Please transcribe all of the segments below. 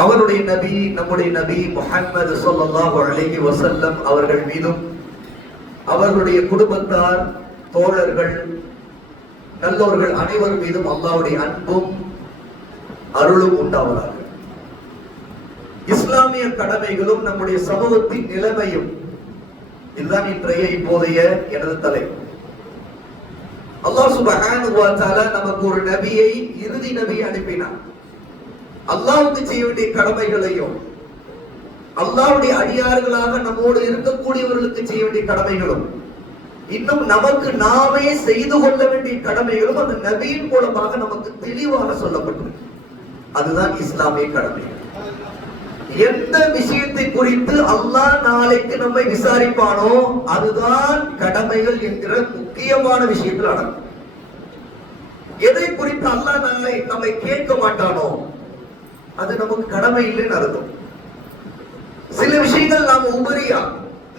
அவருடைய நபி நம்முடைய நபி முஹம்மது ஸல்லல்லாஹு அலைஹி வஸல்லம் அவர்கள் மீதும் அவர்களுடைய குடும்பத்தார், தோழர்கள், நல்லோர்கள் அனைவர் மீதும் அல்லாஹ்வுடைய அன்பும் அருளும் உண்டாவதாக. இஸ்லாமிய கடமைகளும் நம்முடைய சமூகத்தின் நிலைமையும் இதுதான் இன்றைய இப்போதைய எனது தலைப்பு. அல்லாஹ் சுப்ஹானஹு வ தஆலா நமக்கு ஒரு நபியை, இறுதி நபியை அனுப்பினார். அல்லாஹ்வுக்கு செய்ய வேண்டிய கடமைகளையும் அல்லாஹ்வுடைய அடியார்களாக நம்மோடு இருக்கக்கூடியவர்களுக்கு செய்ய வேண்டிய கடமைகளும் இன்னும் நமக்கு நாமே செய்து கொள்ள வேண்டிய கடமைகளும் அந்த நபியின் மூலமாக நமக்கு தெளிவாக சொல்லப்பட்டிருக்கு. அதுதான் இஸ்லாமிய கடமை. எந்த விஷயத்தை குறித்து அல்லாஹ் நாளைக்கு நம்மை விசாரிப்பானோ அதுதான் கடமைகள் என்கிற முக்கியமான விஷயத்தில் அடங்கும். எதை குறித்து அல்லாஹ் நாளை நம்மை கேட்க மாட்டானோ அது நமக்கு கடமை இல்லைன்னு அர்த்தம். சில விஷயங்கள் நாம உபரியா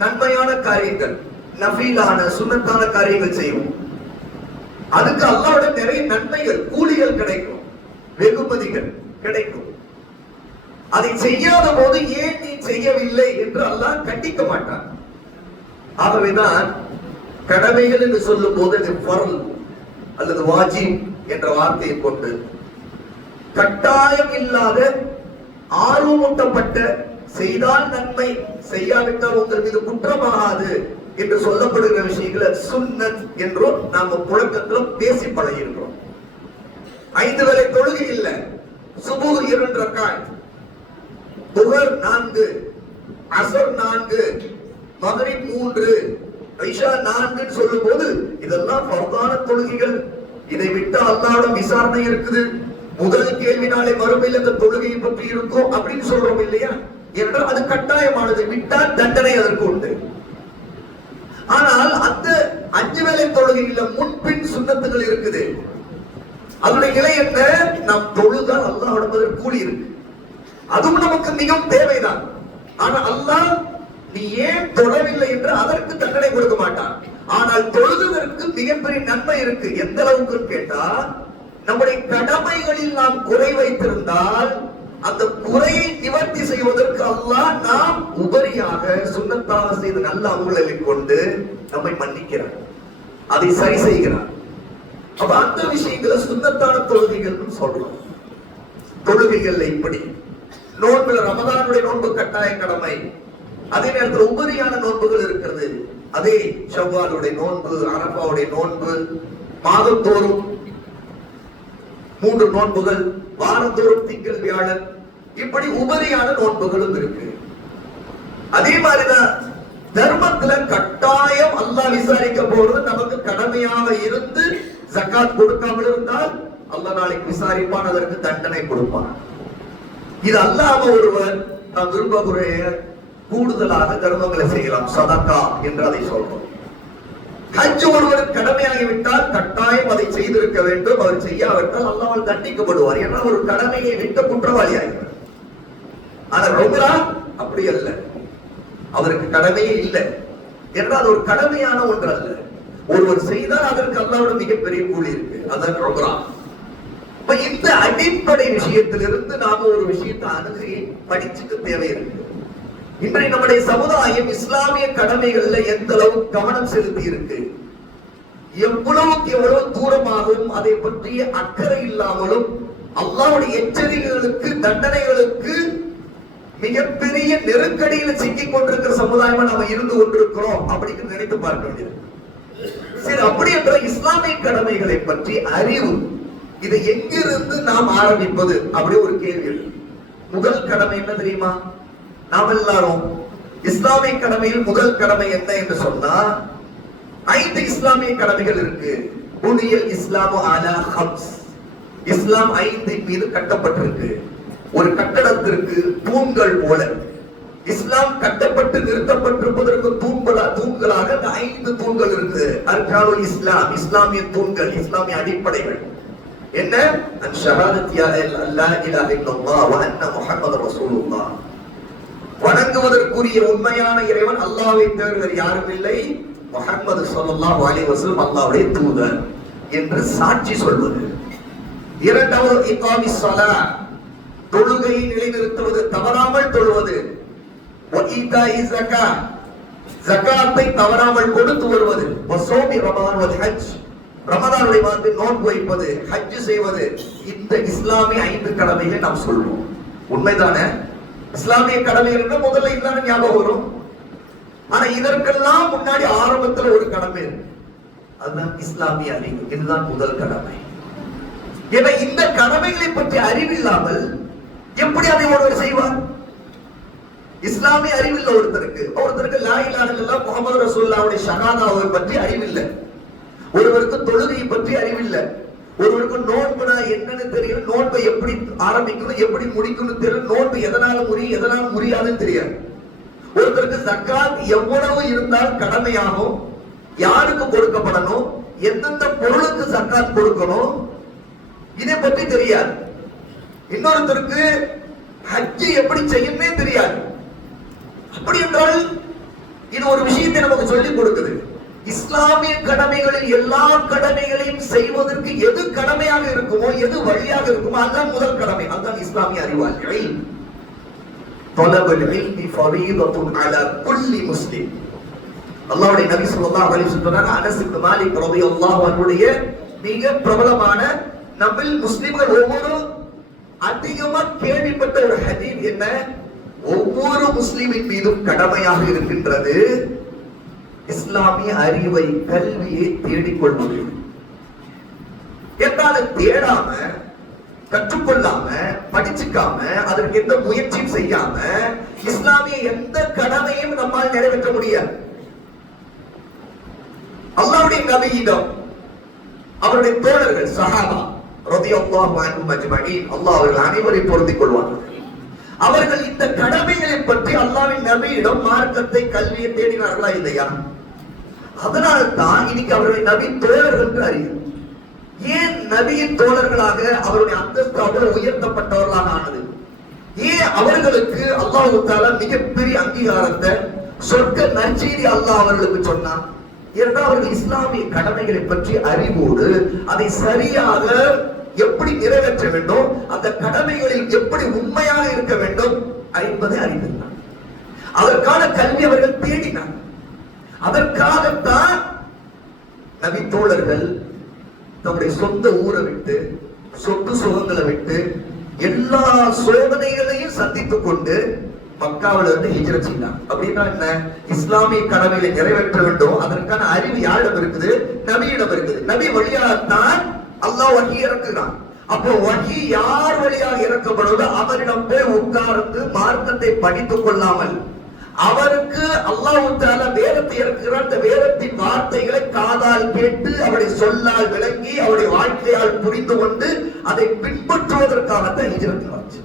நன்மையான காரியங்கள், நஃபீலான சுன்னத்தான காரியங்கள் செய்வோம். அதுக்கு அல்லாஹ்வோட நிறைய நன்மைகள், கூலிகள் கிடைக்கும், வெகுமதிகள் கிடைக்கும். அதை செய்யாத போது ஏன் நீ செய்யவில்லை என்று அல்லாஹ் கண்டிக்க மாட்டான். ஆகவேதான் கடமைகள் என்று சொல்லும் போது அது ஃபர்ல் அல்லது வாஜிப் என்ற வார்த்தையை கொண்டு கட்டாயம் இல்லாத, ஆர்வமூட்டப்பட்ட, செய்தால் நன்மை செய்யாவிட்டால் உங்கள் மீது குற்றமாகாது என்று சொல்லப்படுகிற விஷயங்களை சுன்னத் என்றும் நாம புழக்கத்திலும் பேசி பழகியிருக்கிறோம். 5 வேளை தொழுகை இல்ல, சுபூஹ் 2 ரக்காத், துஹர் 4, அஸர் 4, மக்ரிப் 3, இஷா 4 சொல்லும் போது இதெல்லாம் ஃபர்தான தொழுகைகள். இதை விட்டு அல்லாஹ்விடம் விசாரணை இருக்குது, முதல் கேள்வி நாளை மறுமையில் அந்த தொழுகையை பற்றி இருக்கும் அப்படின்னு சொல்றோம் இல்லையா? என்றால் அது கட்டாயமானது, விட்டால் தண்டனை அதற்கு உண்டு. ஆனால் அந்த 5 வேளை தொழுகையில முன்பின் சுன்னத்துகள் இருக்குது. அதனுடைய நிலை என்ன? நாம் தொழுதால் அல்லாஹ்விடம் கூலி இருக்கு, அதுவும் நமக்கு மிகவும் தேவைதான். ஆனா அல்லாஹ் நீ ஏன் தொழவில்லை என்று அதற்கு தண்டனை கொடுக்க மாட்டான். ஆனால் தொழுவதற்கு மிகப்பெரிய நன்மை இருக்கு. எந்த அளவுக்கு கேட்டா, நம்முடைய கடமைகளில் நாம் குறை வைத்திருந்தால் அந்த குறையை நிவர்த்தி செய்வதற்கு அல்லாஹ் நாம் உபரியாக சுன்னத்தாக செய்த நல்ல அமல்களை கொண்டு நம்மை மன்னிக்கிறார், அதை சரி செய்கிறார். அப்ப அந்த விஷயங்களை சுன்னத்தான தொழுகைகள் சொல்றோம். தொழுகைகள் இப்படி நோன்புல ரமதானுடைய நோன்பு கட்டாய கடமை, அதே நேரத்தில் உபரியான நோன்புகள் இருக்கிறது. அதே ஷவ்வாலுடைய நோன்பு, அரபாவுடைய நோன்பு, மாதந்தோறும் 3 நோன்புகள், வாரந்தோறும் திங்கள் வியாழன், இப்படி உபரியான நோன்புகளும் இருக்கு. அதே மாதிரிதான் தர்மத்துல கட்டாயம் அல்லாஹ் விசாரிக்க போறது நமக்கு கடமையாக இருந்து ஜகாத் கொடுக்காமல் இருந்தால் அல்லாஹ் நாளைக்கு விசாரிப்பான், அதற்கு தண்டனை கொடுப்பான். இது அல்லாம ஒருவர் நாம் விரும்பக்கூடிய கூடுதலாக தர்மங்களை செய்யலாம், சதகா என்று அதை சொல்றோம். ஹஜ் ஒருவருக்கு கடமையாகிவிட்டால் கட்டாயம் அதை செய்திருக்க வேண்டும். அவர் செய்யாவிட்டால் அல்லாஹ்வால் தண்டிக்கப்படுவார். ஏன்னா ஒரு கடமையை விட்ட குற்றவாளி ஆகிறார். ஆனால் உம்ரா அப்படி அல்ல, அவருக்கு கடமையே இல்லை என்றால் அது ஒரு கடமையான ஒன்று அல்ல. ஒருவர் செய்தால் அதற்கு அல்லாஹ்வோட மிகப்பெரிய கூலி இருக்கு, அதான் உம்ரா. இந்த அடிப்படை விஷயத்திலிருந்து நாம ஒரு விஷயத்தை அணுகி படிச்சுக்க தேவை இருக்கு. இன்றைய நம்முடைய சமுதாயம் இஸ்லாமிய கடமைகள்ல எந்த அளவு கவனம் செலுத்தி இருக்கு, எவ்வளவுக்கு எவ்வளவு தூரமாகவும் அதை பற்றிய அக்கறை இல்லாமலும் அல்லாஹ்வுடைய எச்சரிக்கைகளுக்கு, தண்டனைகளுக்கு மிகப்பெரிய நெருக்கடியில் சிக்கிக் கொண்டிருக்கிற சமுதாயமா நாம இருந்து கொண்டிருக்கிறோம் அப்படின்னு நினைத்து பார்க்க வேண்டியது. சரி, அப்படி என்ற இஸ்லாமிய கடமைகளை பற்றி அறிவு, இதை எங்கிருந்து நாம் ஆரம்பிப்பது அப்படி ஒரு கேள்வி. முதல் கடமை என்ன தெரியுமா? நாம் எல்லாரும் இஸ்லாமிய கடமையில் முதல் கடமை என்ன என்று சொன்னா 5 இஸ்லாமிய கடமைகள் இருக்கு. புனியல் இஸ்லாமு அலா ஹம்ஸ், இஸ்லாம் 5 மீது கட்டப்பட்டிருக்கு. ஒரு கட்டடத்திற்கு தூண்கள் போல இஸ்லாம் கட்டப்பட்டு நிறுத்தப்பட்டிருப்பதற்கு தூண்களாக 5 தூண்கள் இருக்கு. அர்கானுல் இஸ்லாம், இஸ்லாமிய தூண்கள், இஸ்லாமிய அடிப்படைகள் என்ன? ஷஹாதத் யா லா இலாஹ இல்லல்லாஹ் வ அன்ன முஹம்மது ரசூலுல்லாஹ், வணங்குவதற்குரிய உண்மையான இறைவன் அல்லாஹ்வை தவிர வேறு யாரும் இல்லை, முஹம்மது ஸல்லல்லாஹு அலைஹி வஸல்லம் அல்லாஹ்வுடைய தூதர் என்று சாட்சி சொல்வது. இரண்டாவது இகாமிஸ் ஸலாத், தொழுகையை நிலைநிறுத்துவது, தவறாமல் தொழுவது, ஜகாத்தை தவறாமல் கொடுத்து வருவது, ரமதானுடைய மாதத்தில் நோன்பு வைப்பது, ஹஜ் செய்வது, இந்த இஸ்லாமிய 5 கடமைகளை நாம் சொல்வோம். உண்மைதானே? இஸ்லாமிய கடமைகள் முதல்ல இல்லாம ஞாபகம் வரும். ஆனா இதற்கெல்லாம் முன்னாடி ஆரம்பத்துல ஒரு கடமை இருக்கு, அதுதான் இஸ்லாமிய அறிவு. இதுதான் முதல் கடமை. ஏன்னா இந்த கடமைகளை பற்றி அறிவில்லாமல் எப்படி அதை ஒருவர் செய்வார்? இஸ்லாமிய அறிவில்லை ஒருத்தருக்கு லா இலாஹ இல்லல்லாஹ் முஹம்மது ரசூலுல்லாஹ்வுடைய ஷஹாதாவை பற்றி அறிவில்லை, ஒருவருக்கு தொழுகையை பற்றி அறிவில்லை, ஒருவருக்கு நோன்புனா என்னன்னு தெரியும், நோன்பை எப்படி ஆரம்பிக்கணும் எப்படி முடிக்கணும் தெரியும், நோன்பு எதனால முடியும் எதனால முடியாதுன்னு தெரியாது. ஒருத்தருக்கு ஜக்காத் எவ்வளவு இருந்தால் கடமையாகும், யாருக்கு கொடுக்கப்படணும், எந்தெந்த பொருளுக்கு ஜக்காத் கொடுக்கணும், இதை பற்றி தெரியாது. இன்னொருத்தருக்கு ஹஜ் எப்படி செய்யணும்னே தெரியாது. அப்படி என்றால் இது ஒரு விஷயத்தை நமக்கு சொல்லிக் கொடுக்குது. இஸ்லாமிய கடமைகளில் எல்லா கடமைகளையும் செய்வதற்கு எது கடமையாக இருக்குமோ, எது வழியாக இருக்குமோ, அதுதான் முதல் கடமை. அதுதான் இஸ்லாமிய அறிவாளி. தொலபுல் இல்மி ஃபரீதத்துன் அலா குல்லி முஸ்லிம். அல்லாஹ்வுடைய நபி ஸல்லல்லாஹு அலைஹி வஸல்லம் அனஸ் இப்னு மாலிக் ரலியல்லாஹு அன்ஹுடைய மிக பிரபலமான நபில் முஸ்லிம்கள் ஒவ்வொரு அதிகமா கேள்விப்பட்ட ஒரு ஹதீஸ் என்ன? ஒவ்வொரு முஸ்லிமின் மீதும் கடமையாக இருக்கின்றது இஸ்லாமிய அறிவை, கல்வியை தேடிக்கொள்வது. என்றால் தேடாம, கற்றுக்கொள்ளாம, படிச்சுக்காம, அதற்கு எந்த முயற்சியும் செய்யாம இஸ்லாமிய எந்த கடமையும் நம்மால் நிறைவேற்ற முடியாது. அல்லாஹ்வுடைய நபியிடம் அவருடைய தோழர்கள் சஹாபா ரலியல்லாஹு அன்ஹும் அஜ்மஈன், அல்லாஹ் அவர்கள் அனைவரையும் பொருந்திக் கொள்வார்கள். அவர்கள் இந்த கடமைகளை பற்றி அல்லாஹ்வின் நபியிடம் மார்க்கத்தை, கல்வியை தேடினார்களா இல்லையா? அதனால்தான் இன்னைக்கு அவருடைய நபி தோழர்கள் என்று அறியும். ஏன் நபியின் தோழர்களாக அவருடைய அந்தஸ்து உயர்த்தப்பட்டவர்களாக ஆனது? ஏன் அவர்களுக்கு அல்லாஹ் தஆலா மிகப்பெரிய அங்கீகாரத்தை, சொர்க்க நற்செய்தி அல்லாஹ் அவர்களுக்கு சொன்னான்? ஏனென்றால் அவர்கள் இஸ்லாமிய கடமைகளை பற்றி அறிவோடு அதை சரியாக எப்படி நிறைவேற்ற வேண்டும், அந்த கடமைகளில் எப்படி உண்மையாக இருக்க வேண்டும் என்பதை அறிந்தார். அதற்கான கல்வி அவர்கள் தேடினார். அதற்காகத்தான் நபி தோழர்கள் தம்முடைய சொந்த ஊரை விட்டு, சொத்து சுகங்களை விட்டு, எல்லா சோதனைகளையும் சந்தித்துக் கொண்டு மக்காவில இருந்து ஹிஜ்ரத் செய்தார். அப்படின்னா என்ன? இஸ்லாமிய கடமைகளை நிறைவேற்ற வேண்டும், அதற்கான அறிவு யாரிடம் இருக்குது? நபியிடம் இருக்குது. நபி வழியாகத்தான் அல்லாஹ் வஹி இறக்குகிறான். அப்போ வஹி யார் வழியாக இறக்கப்படுவது? அவரிடம் போய் உட்கார்ந்து மார்க்கத்தை படித்துக் கொள்ளாமல், அவருக்கு அல்லாஹ் தஆலா வேதத்தை இறக்குகிறார். அந்த வேதத்தின் வார்த்தைகளை காதால் கேட்டு, அவருடைய சொல்லால் விளங்கி, அவருடைய வாழ்க்கையால் புரிந்து கொண்டு அதை பின்பற்றுவதற்காகத்தான் ஹிஜ்ரத் ஆச்சு.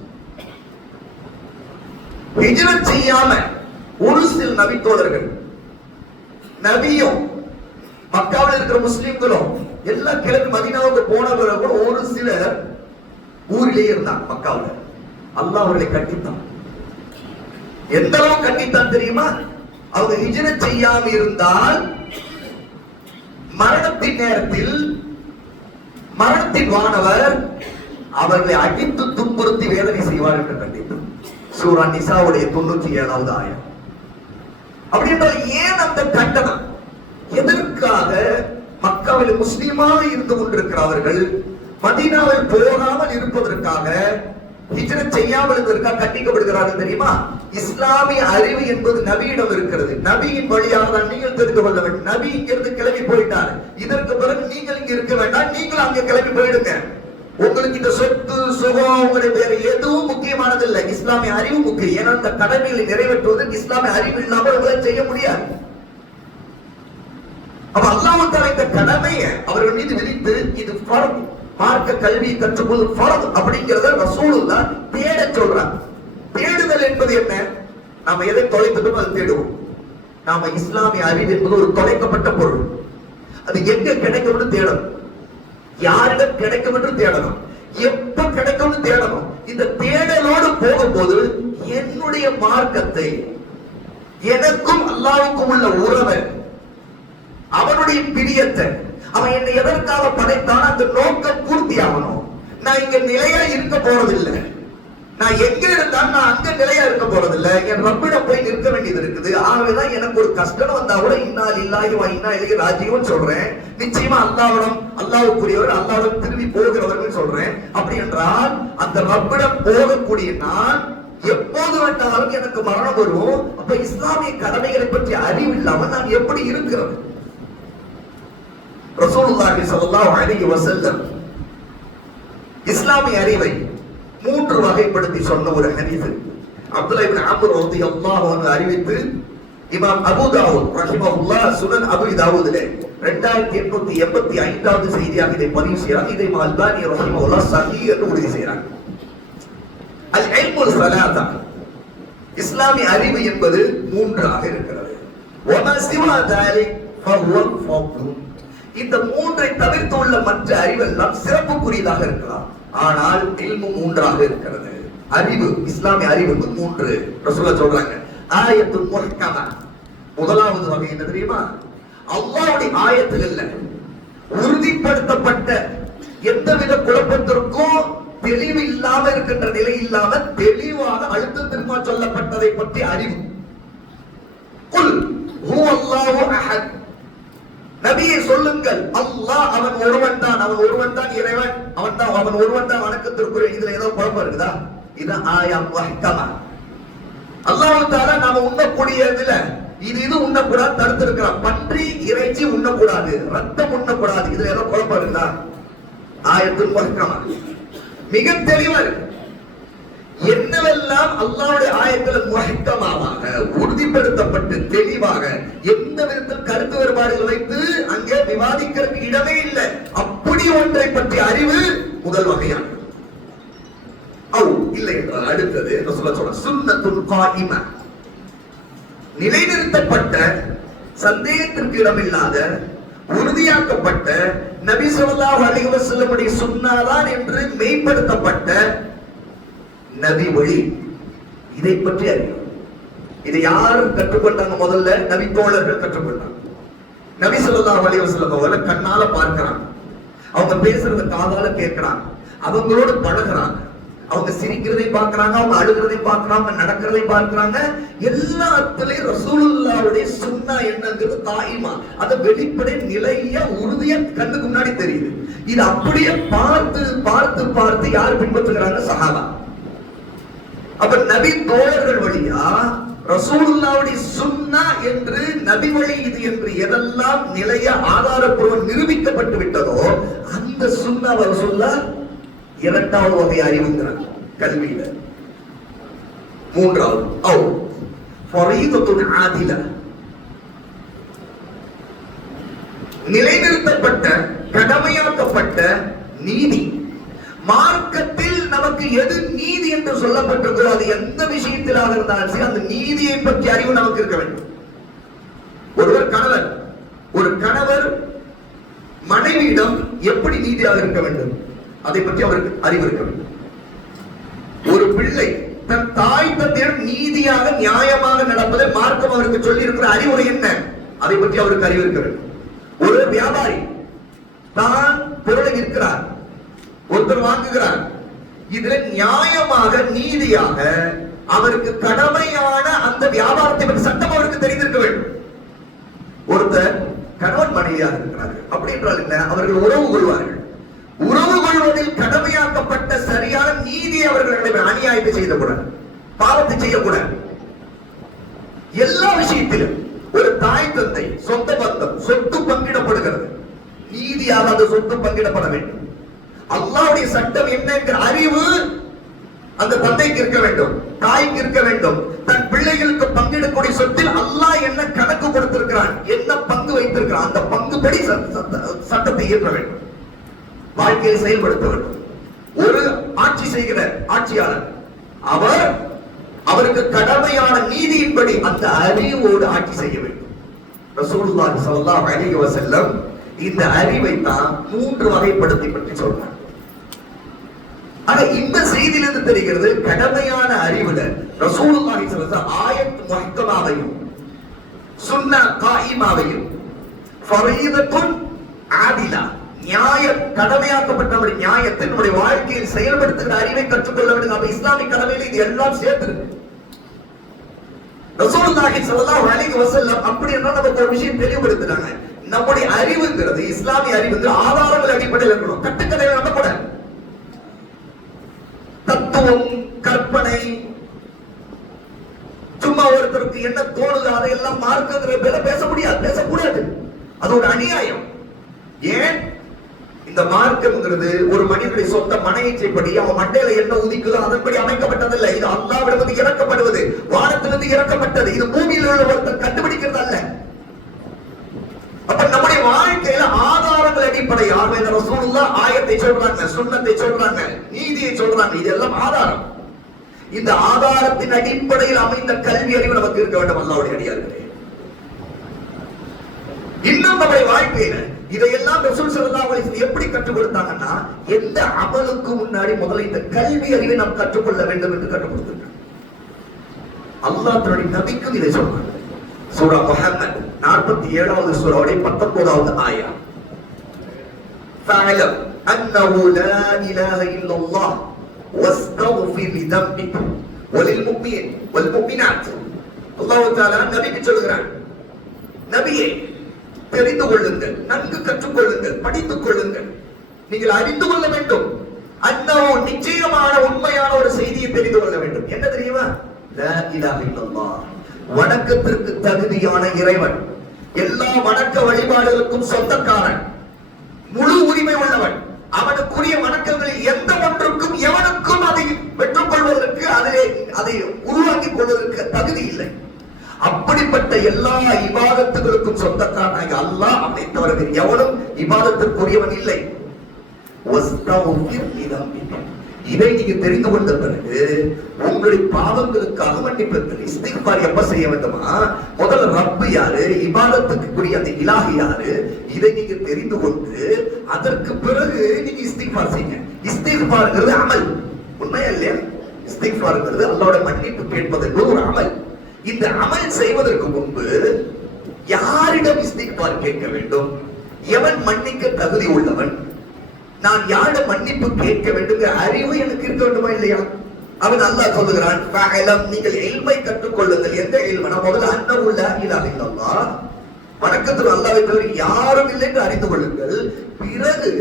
ஹிஜ்ரத் செய்யாம ஒரு சில நபி தோழர்கள், நபியும் மக்காவில் இருக்கிற முஸ்லிம்களும் எல்லாம் கிழக்கு மதீனாவுக்கு போன பிறகு ஒரு சிலர் ஊரிலேயே இருந்தாங்க. மக்காவில் அல்லாஹ் அவர்களை கண்டித்தான். எந்த அளவு கண்டித்தான் தெரியுமா? அவங்க ஹிஜ்ரத் செய்யாம இருந்தால் மரணத்தின் நேரத்தில் மரணத்தின் வானவர் அவர்களை அடித்து துன்புறுத்தி வேதனை செய்வார் என்று கண்டித்தார். சூரா நிசாவுடைய 97வது ஆயம். அப்படி என்றால் ஏன் அந்த கண்டனம்? எதற்காக? மக்காவில் முஸ்லிமாக இருந்து கொண்டிருக்கிறவர்கள் மதீனாவில் போகாமல் இருப்பதற்காக, ஹிஜ்ரத் செய்யாமல் இருப்பதற்காக கண்டிக்கப்படுகிறார்கள் தெரியுமா? இஸ்லாமிய அறிவு என்பது நபியிடம் இருக்கிறது. நபியின் வழியாக தான் நீங்கள் தெரிந்து கொள்ள வேண்டும். நபி இங்கிருந்து கிளம்பி போயிட்டார், இதற்கு பிறகு நீங்கள் இங்க இருக்க வேண்டாம், நீங்களும் அங்க கிளம்பி போயிடுங்க. உங்களுக்கு இந்த சொத்து சுகம் உங்களுடைய வேற எதுவும் முக்கியமானதில்லை, இஸ்லாமிய அறிவு முக்கியம். ஏன்னா அந்த கடமைகளை நிறைவேற்றுவதற்கு இஸ்லாமிய அறிவு இல்லாமல் உங்களால் செய்ய முடியாது. அப்ப அல்லாஹ் தஆலா இந்த கடமையை அவர்கள் மீது விதித்து, இது ஃபர்த், மார்க்க கல்வி கற்றுக்கொள்வது ஃபர்த் அப்படிங்கறத ரசூலுல்லாஹ் தேட சொல்றாங்க. தேடுதல் என்பது என்ன? நாம எதை தொலைத்துட்டோம் அதை தேடுவோம். நாம இஸ்லாமிய அறிவு என்பது ஒரு தொலைக்கப்பட்ட பொருள். அது எங்க கிடைக்கும்னு தேடணும், யாரிடம் கிடைக்கும் என்று தேடணும், எப்ப கிடைக்கும்னு தேடணும். இந்த தேடலோடு போகும்போது என்னுடைய மார்க்கத்தை, எனக்கும் அல்லாஹ்வுக்கும் உள்ள உறவை, அவனுடைய பிரியத்தை, அவன் என்னை எதற்காக படைத்தான், அந்த நோக்கம் பூர்த்தி ஆகணும். நான் இங்க நிலையா இருக்க போறதில்லை, நான் எங்க இருந்தாலும் நான் அங்க நிலையா இருக்க போறதில்லை, என் ரப்பிடம் போய் நிற்க வேண்டியது இருக்குது. ஆகவேதான் எனக்கு ஒரு கஷ்டம் வந்தா கூட இன்னா லில்லாஹி வ இன்னா இலைஹி ராஜிஊன் சொல்றேன். நிச்சயமா அல்லாஹ்வுக்குரியவர், அல்லாஹ்விடம் திரும்பி போகிறவர்கள் சொல்றேன். அப்படி என்றால் அந்த ரப்பிடம் போகக்கூடிய நான் எப்போது வேண்டாலும் எனக்கு மரணம் வரும். அப்ப இஸ்லாமிய கடமைகளை பற்றி அறிவு இல்லாமல் நான் எப்படி இருக்கிறது? ரசூலுல்லாஹி ஸல்லல்லாஹு அலைஹி வஸல்லம் இஸ்லாமிய அறிவை 3 வகைப்படுத்தி சொன்ன ஒரு ஹதீஸ் அப்துல்லாஹ் இப்னு அம்ர் ரலியல்லாஹு அன்ஹு அறிவித்து இமாம் அபூ தாவூத் ரஹிமஹுல்லாஹ் சுனன் அபூ தாவூதிலே 2885வது செய்தியாக இதை பதிவு செய்கிறார். இதை இமாம் அல்பானி ரஹிமஹுல்லாஹ் சஹீஹ் என்று உறுதி செய்கிறார். அல் இல்முல் ஸலாத்தா, இஸ்லாமிய அறிவு என்பது 3ஆக இருக்கிறது. வமா சிவா தாலிக் ஃபஹுவல் ஃபத்ல், இந்த 3ஐ தவிர்த்து உள்ள மற்ற அறிவெல்லாம் சிறப்புக்குரியதாக இருக்கலாம். ஆனால் இல்மு 3ஆக இருக்கிறது. அறிவு, இஸ்லாமிய அறிவு 3. ரசூலுல்லாஹ் சொல்றாங்க ஆயத்துல் முஹ்கமா, முதலாவது வகை என்ன தெரியுமா? அல்லாஹ்வுடைய ஆயத்துகள்ல உறுதிப்படுத்தப்பட்ட எந்தவித குழப்பத்திற்கும் தெளிவு இல்லாம இருக்கின்ற நிலை இல்லாம தெளிவாக அழுத்தத்திற்கு சொல்லப்பட்டதை பற்றி அறிவு. குல் ஹுவல்லாஹு அஹத், நபியே சொல்லுங்கள், அல்லாஹ் அவன் ஒருவன் தான், அவன் ஒருவன் தான் இறைவன், அவன் ஒருவன் தான் வணக்கத்திற்குரிய. இதுல ஏதோ குழப்பம் இருக்குதா? இது ஆயா முஹ்கமா. அல்லாஹ் தஆலா நாம உண்ணக்கூடியதுல இது உண்ணக்கூடாது தடுத்து இருக்கிறான். பன்றி இறைச்சி உண்ணக்கூடாது, ரத்தம் உண்ணக்கூடாது. இதுல ஏதோ குழப்பம் இருக்குதா? ஆயத்துல் முஹ்கமா மிக தெளிவா இருக்கு. என்னவெல்லாம் அல்லாஹ்வுடைய ஆயத்துல முஹ்கமாவாக உறுதிப்படுத்தப்பட்டு தெளிவாக எந்த விதத்தில் கருத்து வேறுபாடுகள் வைத்து அங்கே விவாதிக்கிறதுக்கு இடமே இல்லை. அப்படி ஒன்றை பற்றி அறிவு முதல் வகையானது. இல்லை என்றால் அடுத்தது ரசூலுல்லாஹ் சுன்னத்துல் காயிமா, நிலைநிறுத்தப்பட்ட சந்தேகத்திற்கு இடமில்லாத உறுதியாக்கப்பட்ட நபி ஸல்லல்லாஹு அலைஹி வஸல்லம் சுன்னாதான் என்று மெய்ப்படுத்தப்பட்ட நபி வழி. இதை பற்றி அறிவு. இதை யார் கற்றுக்கொண்டாங்க? முதல்ல நபி தோழர்கள் கற்றுக்கொண்டாங்க. நபி ஸல்லல்லாஹு அலைஹி வஸல்லம் அவர்களை கண்ணால பார்க்கிறாங்க, அவங்க பேசுறத காதால கேட்கிறாங்க, அவங்களோடு பழகுறாங்க, அவங்க சிரிக்கிறதை பார்க்கறாங்க, அவங்க அழுகிறதை பார்க்கறாங்க, நடக்கிறதை பார்க்கறாங்க. எல்லாத்துலயும் ரசூலுல்லாஹ்வுடைய சுன்னா என்னங்கிறது தாயிமா, அத வெளிப்படை நிலையா உறுதியா கண்ணுக்கு முன்னாடி தெரியுது. இது அப்படியே பார்த்து பார்த்து பார்த்து யார் பின்பற்றுகிறாங்க? சஹாபா. அப்ப நபி தோழர்கள் வழியா ரசூலுல்லாஹ்வுடைய சுன்னா என்று நபி வழி இது என்று எதெல்லாம் நிலைய ஆதாரப்பூர்வம் நிரூபிக்கப்பட்டு விட்டதோ அந்த சுன்னா ரசூலுல்லாஹ் இரண்டாவது வகை அறிவுங்கிறார் கல்வியில. மூன்றாவது ஃபரீதத்துன் ஆதில, நிலைநிறுத்தப்பட்ட கடமையாக்கப்பட்ட நீதி. மார்க்கத்தில் நமக்கு எது நீதி என்று சொல்லப்பட்டிருக்கிறோ அது எந்த விஷயத்திலாக இருந்தாலும் சரி அந்த நீதியை பற்றி அறிவு நமக்கு இருக்க வேண்டும். ஒரு கணவர் மனைவியிடம் எப்படி நீதியாக இருக்க வேண்டும் அதை பற்றி அவருக்கு அறிவு இருக்க வேண்டும். ஒரு பிள்ளை தன் தாய் தந்தையிடம் நீதியாக நியாயமாக நடப்பதை மார்க்கம் அவருக்கு சொல்லி இருக்கிற அறிவுரை என்ன அதை பற்றி அவருக்கு அறிவு இருக்க வேண்டும். ஒரு வியாபாரி தான் பொருளை விற்கிறார், ஒருத்தர் வாங்குகிறார், இதுல நியாயமாக நீதியாக அவருக்கு கடமையான அந்த வியாபாரத்தை பற்றி சட்டம் அவருக்கு தெரிந்திருக்க வேண்டும். ஒருத்தர் கணவன் மனைவியாக இருக்கிறார்கள், அப்படி என்றால் என்ன? அவர்கள் உறவு கொள்வார்கள். உறவு கொள்வதில் கடமையாக்கப்பட்ட சரியான நீதி அவர்களிடம் அநியாயத்தை செய்யக்கூடாது, பாவத்தை செய்யக்கூடாது. எல்லா விஷயத்திலும் ஒரு தாய் தந்தை சொந்த பந்தம் சொத்து பங்கிடப்படுகிறது, நீதியாக அந்த சொத்து பங்கிடப்பட வேண்டும். அல்லாஹ்வுடைய சட்டம் என்ன என்கிற அறிவு அந்த தந்தைக்கு இருக்க வேண்டும், தாய்க்கு இருக்க வேண்டும். தன் பிள்ளைகளுக்கு பங்கிடக்கூடிய சொத்தில் அல்லாஹ் என்ன கணக்கு கொடுத்திருக்கிறான், என்ன பங்கு வைத்திருக்கிறான், அந்த பங்குபடி சட்டத்தை இயற்ற வேண்டும், வாழ்க்கையை செயல்படுத்த வேண்டும். ஒரு ஆட்சி செய்கிற ஆட்சியாளர் அவருக்கு கடமையான நீதியின்படி அந்த அறிவோடு ஆட்சி செய்ய வேண்டும். ரசூலுல்லாஹி ஸல்லல்லாஹு அலைஹி வஸல்லம் இந்த அறிவை தான் 3 வகைப்படுத்தி பற்றி சொல்றாங்க. ஆனா இந்த செய்தியிலிருந்து தெரிகிறது கடமையான அறிவுல ரசூலுல்லாஹி ஸல்லல்லாஹு அலைஹி வஸல்லம் ஆயத் முஹ்கமாவையும் சுன்னா காயிமாவையும் ஃபரீதத்துன் ஆதிலா நியாய கடமையாக்கப்பட்ட நம்முடைய நியாயத்தை நம்முடைய வாழ்க்கையில் செயல்படுத்துகிற அறிவை கற்றுக்கொள்ள வேண்டும். அப்ப இஸ்லாமிய கடமையில இது எல்லாம் சேர்த்துருக்கு. ரசூலுல்லாஹி ஸல்லல்லாஹு அலைஹி வஸல்லம் அப்படி என்ன நமக்கு ஒரு விஷயம் தெளிவுபடுத்துறாங்க. நம்முடைய அறிவுங்கிறது இஸ்லாமிய அறிவுங்கிறது ஆதாரங்கள் அடிப்படையில் இருக்கணும். கட்டுக்கதைகள் நம்பக்கூடாது. தத்துவம், கற்பனை, சும்மா ஒருத்தருக்கு என்ன தோணுது அதையெல்லாம் மார்க்குங்கிற பேர பேச முடியாது, பேசக்கூடாது. அது ஒரு அநியாயம். ஏன்? இந்த மார்க்கம்ங்கிறது ஒரு மனிதனுடைய சொந்த மனையிச்சைப்படி அவன் மண்டையில என்ன உதிக்குதோ அதன்படி அமைக்கப்பட்டதில்லை. இது அல்லாஹ்விடமிருந்து இறக்கப்படுவது, வானத்திலிருந்து இறக்கப்பட்டது. இது பூமியில் உள்ள ஒருத்தர் கண்டுபிடிக்கிறது அல்ல. அப்ப நம்முடைய வாழ்க்கையில ஆதாரங்கள் அடிப்படையாக ரசூலுல்லாஹ் ஆயத்தை சொல்றாங்க, சுன்னத்தை சொல்றாங்க, நீதியை சொல்றாங்க. இதெல்லாம் ஆதாரம். இந்த ஆதாரத்தின் அடிப்படையில் அமைந்த கல்வி அறிவு நமக்கு இருக்க வேண்டும். அல்லாஹ்வுடைய அடியார்களே, இன்னும் நம்முடைய வாழ்க்கையில இதையெல்லாம் ரசூல் ஸல்லல்லாஹு அலைஹி வஸல்லம் எப்படி கற்றுக் கொடுத்தாங்கன்னா, எந்த அமலுக்கு முன்னாடி முதல்ல இந்த கல்வி அறிவை நாம் கற்றுக்கொள்ள வேண்டும் என்று கற்றுக் கொடுத்தாங்க. அல்லாஹ் தன்னுடைய நபிக்கும் இதை சொல்றாங்க. சூரா முஹம்மத் 47வது சூராவுடைய 19வது ஆயா. ஃபஅலம் அன்னஹு லா இலாஹ இல்லல்லாஹ் வஸ்தக்ஃபிர் லிதம்பிக வலில் முஃமினீன் வல் முஃமினாத். அல்லாஹ் தஆலா நபிக்கு சொல்கிறான், நபியே தெரிந்து கொள்ளுங்கள், நன்கு கற்றுக்கொள்ளுங்கள், படித்துக் கொள்ளுங்கள், நீங்கள் அறிந்து கொள்ள வேண்டும். அன்னஹு நிச்சயமான உண்மையான ஒரு செய்தியை தெரிந்து கொள்ள வேண்டும். என்ன தெரியுமா? லா இலாஹ இல்லல்லாஹ், வணக்கத்திற்கு தகுதியான இறைவன், எல்லா வணக்க வழிபாடுகளுக்கும் சொந்தக்காரன், முழு உரிமை உள்ளவன். அவனுக்குரிய வணக்கங்களில் எந்த ஒன்றுக்கும் எவனுக்கும் அதை பெற்றுக் கொள்வதற்கு அதை உருவாக்கிக் கொள்வதற்கு தகுதி இல்லை. அப்படிப்பட்ட எல்லா இபாதத்துகளுக்கும் சொந்தக்காரனாக அல்லாஹ், அவனை தவிர எவனும் இபாதத்திற்குரியவன் இல்லை. இதை நீங்க தெரிந்து கொண்ட பிறகு உங்களுடைய பாவங்களுக்காக மன்னிப்பு இஸ்திக்பார் எப்ப செய்ய வேண்டுமா? முதல்ல ரப்பு யாரு, இபாதத்துக்குரிய அந்த இலாஹ் யாரு, இதை நீங்க தெரிந்து கொண்டு அதற்கு பிறகு நீங்க இஸ்திக்பார் செய்யுங்க. இஸ்திக்பார்ங்கிறது அமல், உண்மையா இல்லையா? இஸ்திக்பார்ங்கிறது அல்லாஹ்வுடைய மன்னிப்பு கேட்பதற்கு ஒரு அமல். இந்த அமல் செய்வதற்கு முன்பு யாரிடம் இஸ்திக்பார் கேட்க வேண்டும், எவன் மன்னிக்க தகுதி உள்ளவன், நான் யாரிடம் மன்னிப்பு கேட்க வேண்டும் அறிவு எனக்கு இருக்க வேண்டுமா இல்லையா? அவன் அல்லாஹ் சொல்லுகிறான், ஃபஅலம், நீங்கள் இல்மை கற்றுக்கொள்ளுங்கள். எந்த இல்மனா? முதல்ல அன்னஹு லா இலாஹ இல்லல்லாஹ், வணக்கத்துக்கு அல்லாஹ்வை தவிர யாரும் இல்லை என்று அறிந்து கொள்ளுங்கள். பிறகு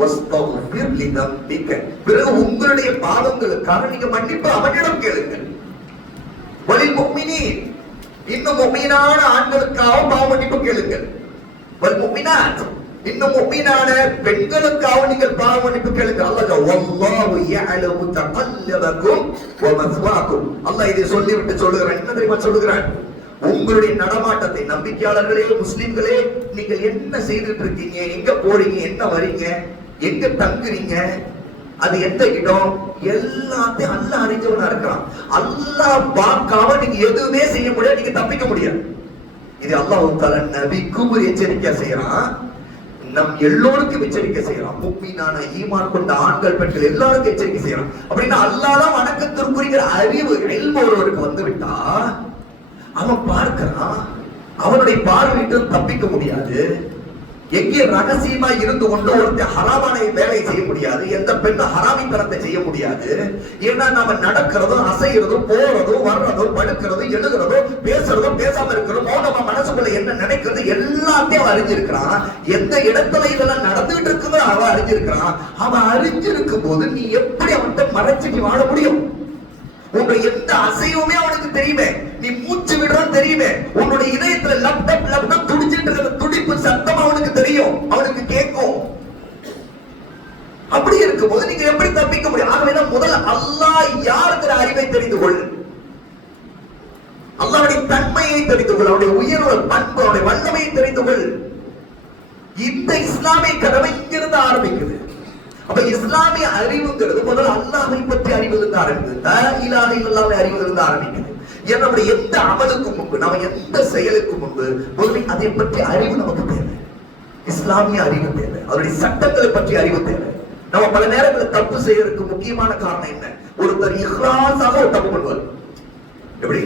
வஸ்தக்ஃபிர் லிதம்பிக, பிறகு உங்களுடைய பாவங்களுக்காக நீங்க மன்னிப்பு அவனிடம் கேளுங்கள். வலில் முஃமினீன், இன்னும் முஃமினான ஆண்களுக்காக பாவ மன்னிப்பு கேளுங்கள். வல் முஃமினாத், இன்னும் முஃமினான பெண்களுக்காக நீங்கள் பாவ மன்னிப்பு கேளுங்கள். அல்லாஹ் வல்லாஹு யஅலமு தகல்லபகும் வ மஸ்வாக்கும். அல்லாஹ் இதை சொல்லிவிட்டு சொல்லுகிறான், என்ன தெரியுமா சொல்லுகிறான்? உங்களுடைய நடமாட்டத்தை, நம்பிக்கையாளர்களே, முஸ்லிம்களே, நீங்கள் என்ன செய்துட்டு இருக்கீங்க, எங்க போறீங்க, என்ன வரீங்க, எங்க தங்குறீங்க, அது எந்த இடம், எல்லாத்தையும் அல்லாஹ் அறிஞ்சவனா இருக்கிறான். அல்லாஹ் பார்க்காம நீங்க எதுவுமே செய்ய முடியாது, நீங்க தப்பிக்க முடியாது. இது அல்லாஹ் தஆலா நபிக்கும் ஒரு எச்சரிக்கை செய்யறான், நம் எல்லோருக்கும் எச்சரிக்கை செய்யறான். முஃமினான ஈமான் கொண்ட ஆண்கள் பெண்கள் எல்லாருக்கும் எச்சரிக்கை செய்யறான். அப்படின்னா அல்லாஹ் தான் வணக்கத்திற்குரிய அறிவு இல்மு ஒருவருக்கு வந்து விட்டா அவன் பார்க்கிறான், அவனுடைய பார்வையிட்டு தப்பிக்க முடியாது. எங்கே ரகசியமா இருந்து கொண்டு ஒருத்தர் ஹராமான வேலையை செய்ய முடியாது, எந்த பெண்ண ஹராமித்தனத்தை செய்ய முடியாது. ஏன்னா நாம நடக்கிறதும் அசைகிறதும் போறதும் வர்றதும் படுக்கிறதும் எழுதுறதும் பேசுறதும் பேசாம இருக்கிறதும் மௌனமா மனசுக்குள்ள என்ன நினைக்கிறது எல்லாத்தையும் அவன் அறிஞ்சிருக்கிறான். எந்த இடத்துல இதெல்லாம் நடந்துகிட்டு இருக்குதோ அவன் அறிஞ்சிருக்கிறான். அவன் அறிஞ்சிருக்கும் போது நீ எப்படி அவன்கிட்ட மறைச்சு நீ வாழ முடியும்? உங்க எந்த அசைவுமே அவனுக்கு தெரியுமே, நீ மூச்சு விடுறான் தெரியுமே, உன்னுடைய இதயத்துல லப்டப் லப்டப் துடிச்சிட்டு இருக்கிற துடிப்பு சத்தம் அவனுக்கு தெரியும், அவனுக்கு கேட்கும். அப்படி இருக்கும்போது நீங்க எப்படி தப்பிக்க முடியும்? ஆகவே முதல்ல அல்லாஹ் யாருங்கிற அறிவை தெரிந்து கொள், அல்லாஹ்வுடைய தன்மையை தெரிந்து கொள், அவருடைய உயர்வு பண்பு, அவருடைய வல்லமையை தெரிந்து கொள். இந்த இஸ்லாமிய கடமை இங்கிருந்து ஆரம்பிக்குது. அப்ப இஸ்லாமிய அறிவுங்கிறது முதல்ல அல்லாஹ்வை பற்றி அறிவிலிருந்து ஆரம்பிக்குது, லா இலாஹ இல்லல்லாஹ் அறிவிலிருந்து ஆரம்பிக்குது. என்னுடைய எந்த அமலுக்கு முன்பு, நம்ம எந்த செயலுக்கு முன்பு முதலில் அதை பற்றி அறிவு நமக்கு தேவை. இஸ்லாமிய அறிவு தேவை, அவருடைய சட்டங்களை பற்றி அறிவு தேவை. நம்ம பல நேரங்களில் தப்பு செய்யறதுக்கு முக்கியமான காரணம் என்ன? ஒருத்தர் இஹ்லாஸாக ஒரு தப்பு பண்ணுவார். எப்படி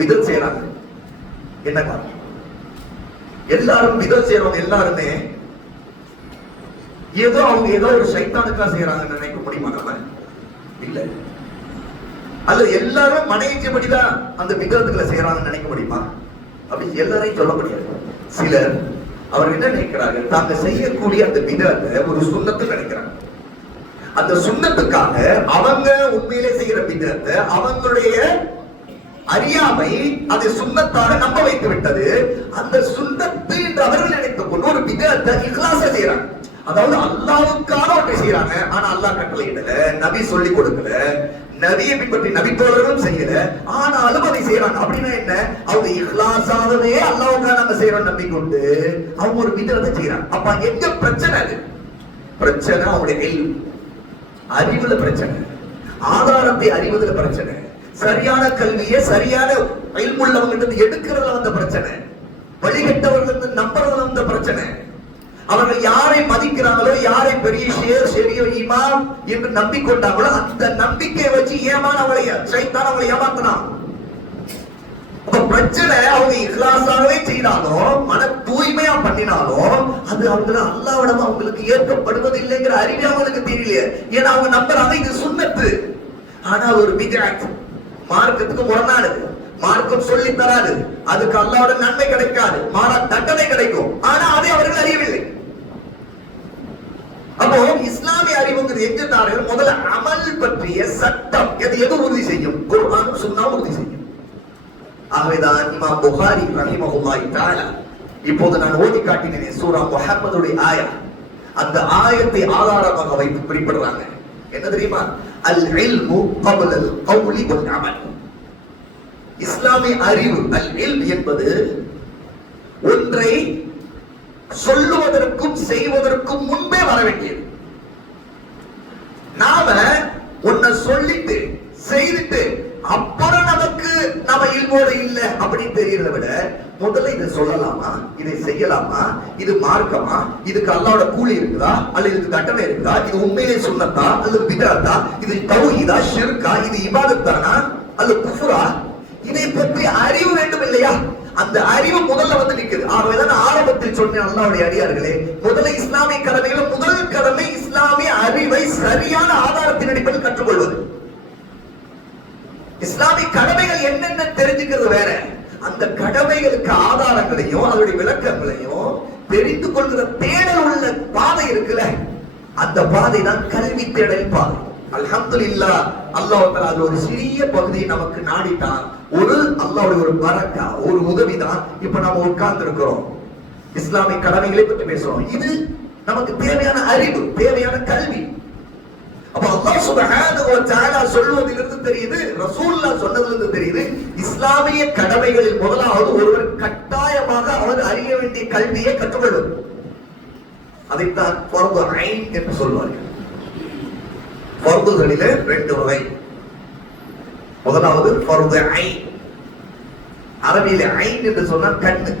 விதல் செய்யறாங்க, என்ன காரணம்? எல்லாரும் விதல் செய்யறவங்க எல்லாருமே ஏதோ அவங்க ஏதோ ஒரு சைத்தானுக்கா செய்யறாங்கன்னு நினைக்க முடியுமா நம்ம? இல்ல. அல்ல எல்லாரும் மனைவிச்சபடிதான் அந்த விதத்துக்களை செய்யறாங்கன்னு நினைக்க முடியுமா? அப்படி எல்லாரையும் சொல்ல முடியாது. சிலர் அவர்கள் என்ன நினைக்கிறாங்க, தாங்க செய்யக்கூடிய அந்த விதத்தை ஒரு சுண்ணத்து நினைக்கிறாங்க. அந்த சுண்ணத்துக்காக அவங்க உண்மையிலே செய்யற விதத்தை அவங்களுடைய அறியாமை அதை சுண்ணத்தாக நம்ப வைத்து விட்டது. அந்த சுண்ணத்து என்று அவர்கள் நினைத்துக் கொண்டு ஒரு விதத்தை இஹ்லாஸா செய்யறாங்க. அதாவது அல்லாஹ்வுக்காக ஒன்றை செய்யறாங்க. ஆனா அல்லாஹ் கட்டளை இடல, நபி சொல்லி கொடுக்கல, நபியை பின்பற்றி நபி தோழர்களும் செய்யல, ஆனாலும் அதை செய்யறாங்க. அப்படின்னா என்ன? அவங்க இஹ்லாஸாகவே அல்லாஹ்வுக்காக நம்ம செய்யறோம் நம்பிக்கொண்டு அவங்க ஒரு விதத்தை செய்யறாங்க. அப்ப எங்க பிரச்சனை? அது பிரச்சனை அவங்களுடைய அறிவுல பிரச்சனை, ஆதாரத்தை அறிவதில் பிரச்சனை, சரியான கல்வியை சரியான உள்ளவங்க எடுக்கிறதுல வந்த பிரச்சனை, வழிகட்டவர்கள் நம்புறதுல வந்த பிரச்சனை. அவர்கள் யாரை மதிக்கிறாங்களோ, யாரை பெரிய ஷேர் ஷெரியோ இமாம் என்று நம்பிக்கொண்டாங்களோ அந்த நம்பிக்கையை வச்சு ஏமானவளை சைத்தான் அவங்களை ஏமாத்தினான். பிரச்சனை அவங்க இஹ்லாஸாகவே செய்தாலும் மன தூய்மையா பண்ணினாலும் அது அவங்களுக்கு அல்லாஹ்விடம் அவங்களுக்கு ஏற்கப்படுவது இல்லைங்கிற அறிவு அவங்களுக்கு தெரியல. ஏன்னா அவங்க நம்புறாங்க இது சுன்னத்து. ஆனா ஒரு பித்அத் மார்க்கத்துக்கு முரணானது, மார்க்கம் சொல்லி தராது, அதுக்கு அல்லாஹ்வோட நன்மை கிடைக்காது, மாறா தண்டனை கிடைக்கும். ஆனா அதை அவர்கள் அறியவில்லை. அப்போ இஸ்லாமிய அறிவுங்கிறது எங்க தார்கள்? முதல்ல அமல் பற்றிய சட்டம் எது உறுதி செய்யும்? குர்ஆனும் சுன்னாவும் உறுதி செய்யும். ஆகவேதான் இமாம் புகாரி ரஹிமஹுல்லாஹி தஆலா இப்போது நான் ஓதி காட்டினேன் சூரா முஹம்மதுடைய ஆயா, அந்த ஆயத்தை ஆதாரமாக வைத்து குறிப்பிடுறாங்க. என்ன தெரியுமா? அல் இல்மு கப்ல அல் கௌலி வல் அமல். இஸ்லாமிய அறிவு அல் இல்ம் என்பது ஒன்றை சொல்லுவதற்கும் செய்வதற்கும் முன்பே வர வேண்டியது. நாம ஒன்ன சொல்லிட்டு செய்துட்டு அப்புறம் நமக்கு நம்ம இல்மோடு இல்ல அப்படின்னு தெரியறத விட முதல்ல இதை சொல்லலாமா, இதை செய்யலாமா, இது மார்க்கமா, இதுக்கு அல்லாஹ்வோட கூலி இருக்குதா அல்லது இதுக்கு தண்டனை இருக்குதா, இது உண்மையிலே சுன்னத்தா அல்லது பித்அத்தா, இது தௌஹீதா ஷிர்கா, இது இபாதத்தானா அல்லது குஃப்ரா, இதை பற்றி அறிவு வேண்டும் இல்லையா? அந்த அறிவு முதல்ல வந்து நிக்குது. ஆகவேதான் ஆரம்பத்தில் சொன்ன அல்லாஹ்வுடைய அடியார்களே, முதல்ல இஸ்லாமிய கடமைகள் முதல் கடமை இஸ்லாமிய அறிவை சரியான ஆதாரத்தின் அடிப்படையில் கற்றுக்கொள்வது. இஸ்லாமிய கடமைகள் என்னென்ன தெரிஞ்சுக்கிறது வேற, அந்த கடமைகளுக்கு ஆதாரங்களையும் அதனுடைய விளக்கங்களையும் தெரிந்து கொள்கிற தேடல் உள்ள பாதை இருக்குல்ல, அந்த பாதை தான் கல்வி தேடல் பாதை. அல்ஹம்துலில்லாஹ், அல்லாஹ் தஆலா அது ஒரு சிறிய பகுதியை நமக்கு நாடிட்டான். ஒரு அல்லாஹ்வுடைய ஒரு பரக்கா, ஒரு உதவிதான் இப்ப நாம உட்கார்ந்து இருக்கிறோம், இஸ்லாமிய கடமைகளை பற்றி பேசுறோம். இது நமக்கு தேவையான அறிவு, தேவையான கல்வி. அப்ப அல்லாஹ் சுப்ஹானஹு வ தஆலா சொல்வதிலிருந்து தெரியுது, ரசூலுல்லாஹ் சொன்னதிலிருந்து தெரியுது, இஸ்லாமிய கடமைகளில் முதலாவது ஒருவர் கட்டாயமாக அவர் அறிய வேண்டிய கல்வியை கற்றுக்கொள்வது. அதைத்தான் ஃபர்து ஐன் என்று சொல்வார்கள். ஃபர்துகளிலே ரெண்டு வகை. முதலாவது ஃபர்து ஐன். அரபியில ஐன் என்று சொன்னால் கண்ணு.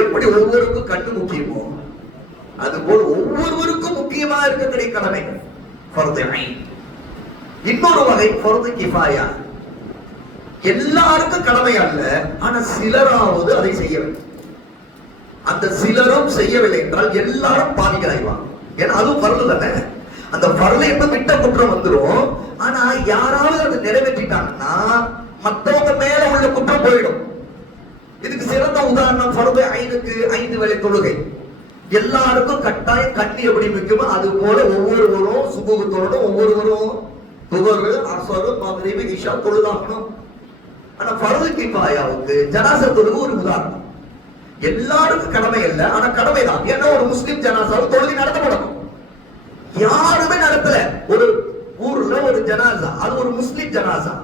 எப்படி ஒவ்வொருக்கும் கண்ணு முக்கியமோ அதுபோல் ஒவ்வொருவருக்கும் முக்கியமா இருக்கக்கூடிய கடமை ஃபர்து ஐன். இன்னொரு வகை ஃபர்து கிஃபாயா. எல்லாருக்கும் கடமை அல்ல, ஆனா சிலராவது அதை செய்ய வேண்டும். அந்த சிலரும் செய்யவில்லை என்றால் எல்லாரும் பாதிகளாய்வாங்க. ஏன்னா அதுவும் ஃபர்து தானே. அந்த ஃபர்லை எப்ப விட்ட குற்றம் வந்துடும். ஆனா யாராவது அதை நிறைவேற்றிட்டாங்கன்னா மற்றவங்க மேல உள்ள குற்றம் போயிடும். இதுக்கு சிறந்த உதாரணம் ஃபர்து ஐனுக்கு 5 வேளை தொழுகை. எல்லாருக்கும் கட்டாயம் கண்ணி எப்படி முக்கியமோ அது போல ஒவ்வொருவரும் சுபூகத்தோடும் ஒவ்வொருவரும் துஹர், அஸ்ர், மக்ரிப், இஷா தொழுதாகணும். ஆனா ஃபர்து கிஃபாயாவுக்கு ஜனாஸா தொழுகை ஒரு உதாரணம். எல்லாருக்கும் கடமை இல்ல, ஆனா கடமை தான். ஏன்னா ஒரு முஸ்லிம் ஜனாஸாவை தொழுகை நடத்தப்படணும். யாருமே நடத்தல. ஒரு ஊர்ல ஒரு ஜனாஸா, அது ஒரு முஸ்லிம் ஜனாஸா,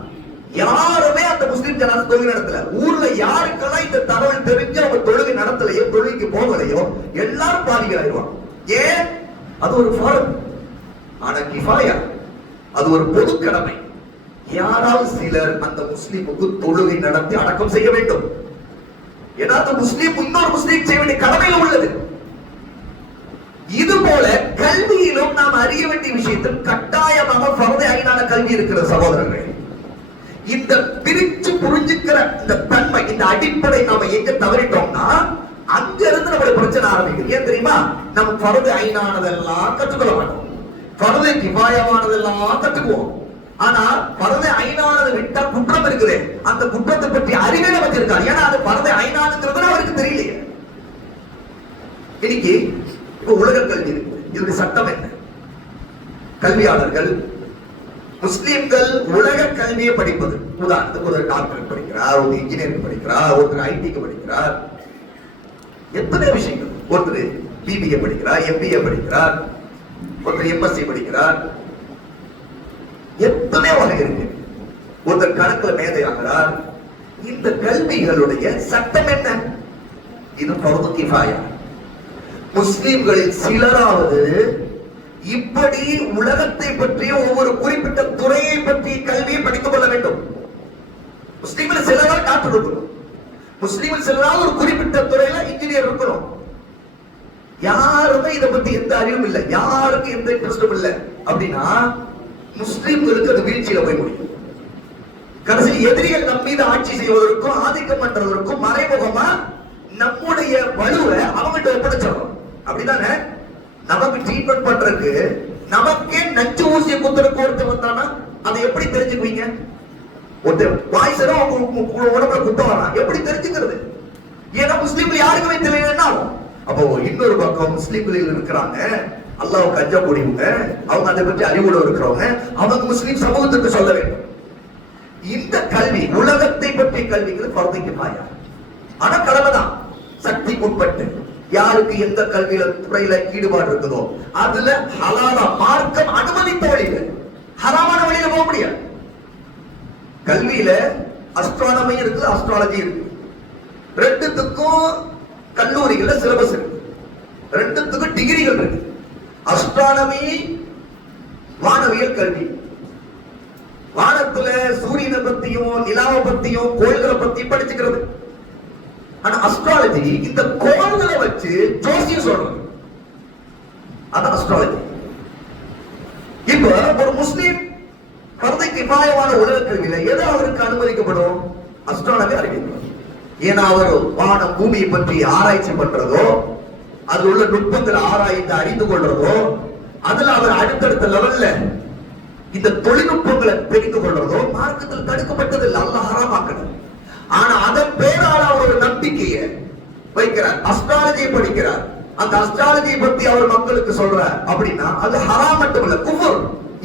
யாருமே அந்த முஸ்லிம் ஜனாஸா தொழுகை நடத்தல. ஊர்ல யாருக்கெல்லாம் இந்த தகவல் தெரிஞ்சு அவங்க தொழுகை நடத்தலையோ தொழுகைக்கு போகலையோ எல்லாரும் பாதிகளாயிருவாங்க. ஏன்? அது ஒரு ஃபர்து. ஆனா கிஃபாயா அது ஒரு பொது கடமை. யாராவது சிலர் அந்த முஸ்லிமுக்கு தொழுகை நடத்தி அடக்கம் செய்ய வேண்டும். ஏன்னா அந்த முஸ்லிம் இன்னொரு முஸ்லிம் செய்ய வேண்டிய கடமையில் உள்ளது. இது போல கல்வியிலும் நாம் அறிய வேண்டிய விஷயத்தில் கட்டாயமாக ஃபர்து ஐனான கல்வி இருக்கிற சகோதரர்களே. இந்த பிரிச்சு புரிஞ்சுக்கிற இந்த தன்மை, இந்த அடிப்படை நாம எங்க தவறிட்டோம்னா அங்க இருந்து நம்மளுடைய பிரச்சனை ஆரம்பிக்குது. ஏன் தெரியுமா? நம்ம ஃபர்து ஐனானதெல்லாம் கற்றுக்கொள்ள மாட்டோம், ஃபர்து கிஃபாயாவானதெல்லாம் கற்றுக்குவோம். ஆனா ஃபர்து ஐனானதை விட்டா குற்றம் இருக்குது, அந்த குற்றத்தை பற்றி அறிவே நமக்கு இருக்காது. ஏன்னா அது ஃபர்து ஐனானுங்கிறது அவருக்கு தெரியலையே. இன்னைக்கு இப்ப உலக கல்வி இருக்கு, இதனுடைய சட்டம் என்ன? கல்வியாளர்கள் முஸ்லிம்கள் உலக கல்வியை படிப்பது, உதாரணத்துக்கு ஒரு டாக்டர் படிக்கிறார், ஒரு இன்ஜினியரிங் படிக்கிறார், ஒருத்தர் ஐடிக்கு படிக்கிறார், எத்தனை விஷயங்கள். ஒருத்தர் பிபிஏ படிக்கிறார், எம்பிஏ படிக்கிறார், ஒருத்தர் எம்எஸ்சி படிக்கிறார், எத்தனை வகை இருக்கு. ஒருத்தர் கணக்குல மேதை ஆகிறார். இந்த கல்விகளுடைய சட்டம் என்ன? இது ஃபர்து கிஃபாயா. முஸ்லிம்களில் சிலராவது இப்படி உலகத்தை பற்றிய ஒவ்வொரு குறிப்பிட்ட துறையை பற்றி கல்வியை படித்துக் கொள்ள வேண்டும். முஸ்லிம்கள் சிலரால் டாக்டர் இருக்கணும், முஸ்லிம்கள் சிலரால் ஒரு குறிப்பிட்ட துறையில இன்ஜினியர் இருக்கணும். யாருமே இதை பத்தி எந்த அறிவும் இல்லை, யாருக்கும் எந்த இன்ட்ரெஸ்டும் இல்லை அப்படின்னா முஸ்லிம்களுக்கு அது வீழ்ச்சியில போய் முடியும். கடைசி எதிரிகள் நம் மீது ஆட்சி செய்வதற்கும் ஆதிக்கம் பண்றதற்கும் மறைமுகமா நம்முடைய வலுவை அவங்ககிட்ட ஒப்படைச்சிடறோம். அப்படிதானே? நமக்கு ட்ரீட்மெண்ட் பண்றதுக்கு நமக்கே நச்சு ஊசியை குத்துறதுக்கு ஒருத்தர் வந்தானா அதை எப்படி தெரிஞ்சுக்குவீங்க? ஒருத்தர் வாய்ஸரோ உடம்புல குத்த வரலாம், எப்படி தெரிஞ்சுக்கிறது? ஏன்னா முஸ்லீம்கள் யாருக்குமே தெரியலன்னா. அப்போ இன்னொரு பக்கம் முஸ்லீம்களில் இருக்கிறாங்க, அல்லாஹ் கஞ்சா கூடியவங்க, அவங்க அதை பற்றி அறிவோடு இருக்கிறவங்க, அவங்க முஸ்லீம் சமூகத்துக்கு சொல்ல வேண்டும். இந்த கல்வி, உலகத்தை பற்றிய கல்விங்கிறது ஃபர்து கிஃபாயா. ஆனா கடமைதான், சக்திக்கு உட்பட்டு யாருக்கு எந்த கல்வியில துறையில ஈடுபாடு இருக்குதோ அதுல ஹலாலா மார்க்கம் அனுமதித்த வழியில, ஹராமான வழியில போக முடியாது. கல்வியில அஸ்ட்ரானமி இருக்கு, அஸ்ட்ராலஜி இருக்கு. ரெண்டுத்துக்கும் கல்லூரிகள்ல சிலபஸ் இருக்கு, ரெண்டுத்துக்கும் டிகிரிகள் இருக்கு. அஸ்ட்ரானமி வானவியல் கல்வி, வானத்துல சூரியனை பத்தியும் நிலாவை பத்தியும் கோள்களை பத்தியும் படிச்சுக்கிறது. ஆனா அஸ்ட்ராலஜி இந்த கோள்களை வச்சு ஜோசியம் சொல்றது, அதான் அஸ்ட்ராலஜி. இப்ப ஒரு முஸ்லீம் ஃபர்து கிஃபாயாவான உலக கல்வியில எது அவருக்கு அனுமதிக்கப்படும்? அஸ்ட்ரானமி அறிவிக்கப்படும். ஏன்னா அவர் வானம் பூமியை பற்றி ஆராய்ச்சி பண்றதோ, அதுல உள்ள நுட்பங்களை ஆராய்ந்து அறிந்து கொள்றதோ, அதுல அவர் அடுத்தடுத்த லெவல்ல இந்த தொழில்நுட்பங்களை தெரிந்து கொள்றதோ மார்க்கத்தில் தடுக்கப்பட்டது இல்லை, அல்லாஹ் ஹராமாக்கணும். ஆனா அதன் பேரால் அவர் ஒரு நம்பிக்கையை வைக்கிறார், அஸ்ட்ராலஜியை படிக்கிறார், அந்த அஸ்ட்ராலஜியை பத்தி அவர் மக்களுக்கு சொல்றார் அப்படின்னா அது ஹராம் மட்டும் இல்ல, குஃபர்.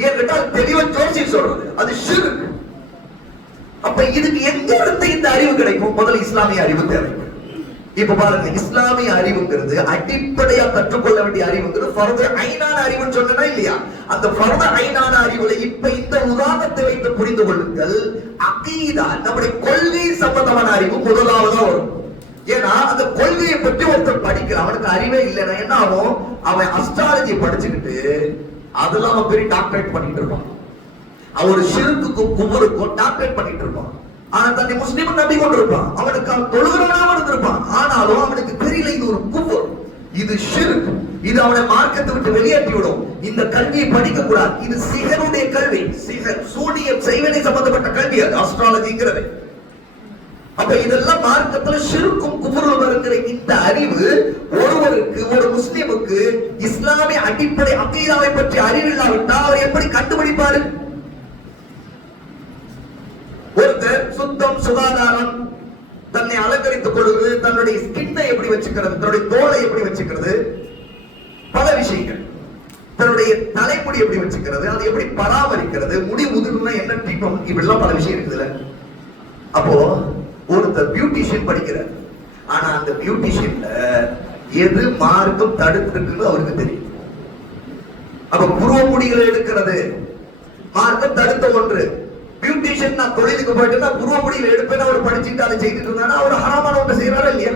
ஏன் கேட்டால் தெளிவா ஜோசியம் சொல்றது, அது ஷிர்க். அப்ப இதுக்கு எங்க இருந்து இந்த அறிவு கிடைக்கும்? முதல்ல இஸ்லாமிய அறிவு தேவை. இப்ப பாருங்க, இஸ்லாமிய அறிவுங்கிறது அடிப்படையா கற்றுக்கொள்ள வேண்டிய அறிவுங்கிறது ஃபர்து ஐனான அறிவுன்னு சொன்னா இல்லையா? அந்த ஃபர்து ஐனான அறிவுல இப்ப இந்த உதாரணத்தை வைத்து புரிந்து கொள்ளுங்கள். அகீதா, நம்முடைய கொள்கை சம்பந்தமான அறிவு முதலாவதா வரும். ஏன்னா அந்த கொள்கையை பற்றி ஒருத்தர் படிக்கிறான், அவனுக்கு அறிவே இல்லைன்னா என்ன ஆகும்? அவன் அஸ்ட்ராலஜி படிச்சுக்கிட்டு அதெல்லாம் அவன் பெரிய டாக்டரேட் பண்ணிட்டு இருப்பான். அவர் ஷிர்க்குக்கும் குஃபருக்கும் டாக்டரேட் பண்ணிட்டு இருப்பான். ஆனா தன்னை முஸ்லீம் நம்பி கொண்டிருப்பான், அவனுக்கு தொழுகிறவனாக இருந்திருப்பான். ஆனாலும் அவனுக்கு தெரியல இது ஒரு குஃபர், இது ஷிர்க், இது அவனை மார்க்கத்தை விட்டு வெளியேற்றி விடும். இந்த கல்வியை படிக்க கூடாது, இது சிகருடைய கல்வி, சிகர் சூனியம் செய்வனை சம்பந்தப்பட்ட கல்வி அது அஸ்ட்ராலஜிங்கிறது. அப்ப இதெல்லாம் மார்க்கத்துல ஷிர்க்கும் குஃபரும் இருக்கிற இந்த அறிவு ஒருவருக்கு, ஒரு முஸ்லிமுக்கு இஸ்லாமிய அடிப்படை அகீதாவை பற்றி அறிவில்லாவிட்டால் அவர் எப்படி கண்டுபிடிப்பாரு? ஒருத்தர் சுத்தம் சுகாதாரம், தன்னை அலங்கரித்துக் கொள்வது, தன்னுடைய ஸ்கின்னை எப்படி வச்சுக்கிறது, தன்னுடைய தோலை எப்படி வச்சுக்கிறது, பல விஷயங்கள், தன்னுடைய தலைமுடி எப்படி வச்சுக்கிறது, அதை எப்படி பராமரிக்கிறது, முடி உதிர்னா என்ன ட்ரீட்மெண்ட், இப்படிலாம் பல விஷயம் இருக்குதுல்ல. அப்போ ஒருத்தர் பியூட்டிஷியன் படிக்கிறார், ஆனா அந்த பியூட்டிஷியன்ல எது மார்க்கம் தடுத்திருக்குன்னு அவருக்கு தெரியும். அப்ப புருவ முடிகளை எடுக்கிறது மார்க்கம் தடுத்த ஒன்று. பியூட்டிஷியன் நான் தொழிலுக்கு போயிட்டு புருவ முடிகளை எடுப்பேன் அவர் படிச்சுட்டு அதை செய்துட்டு இருந்தானா அவர் ஹராமான ஒன்று செய்யறாரா இல்லையா?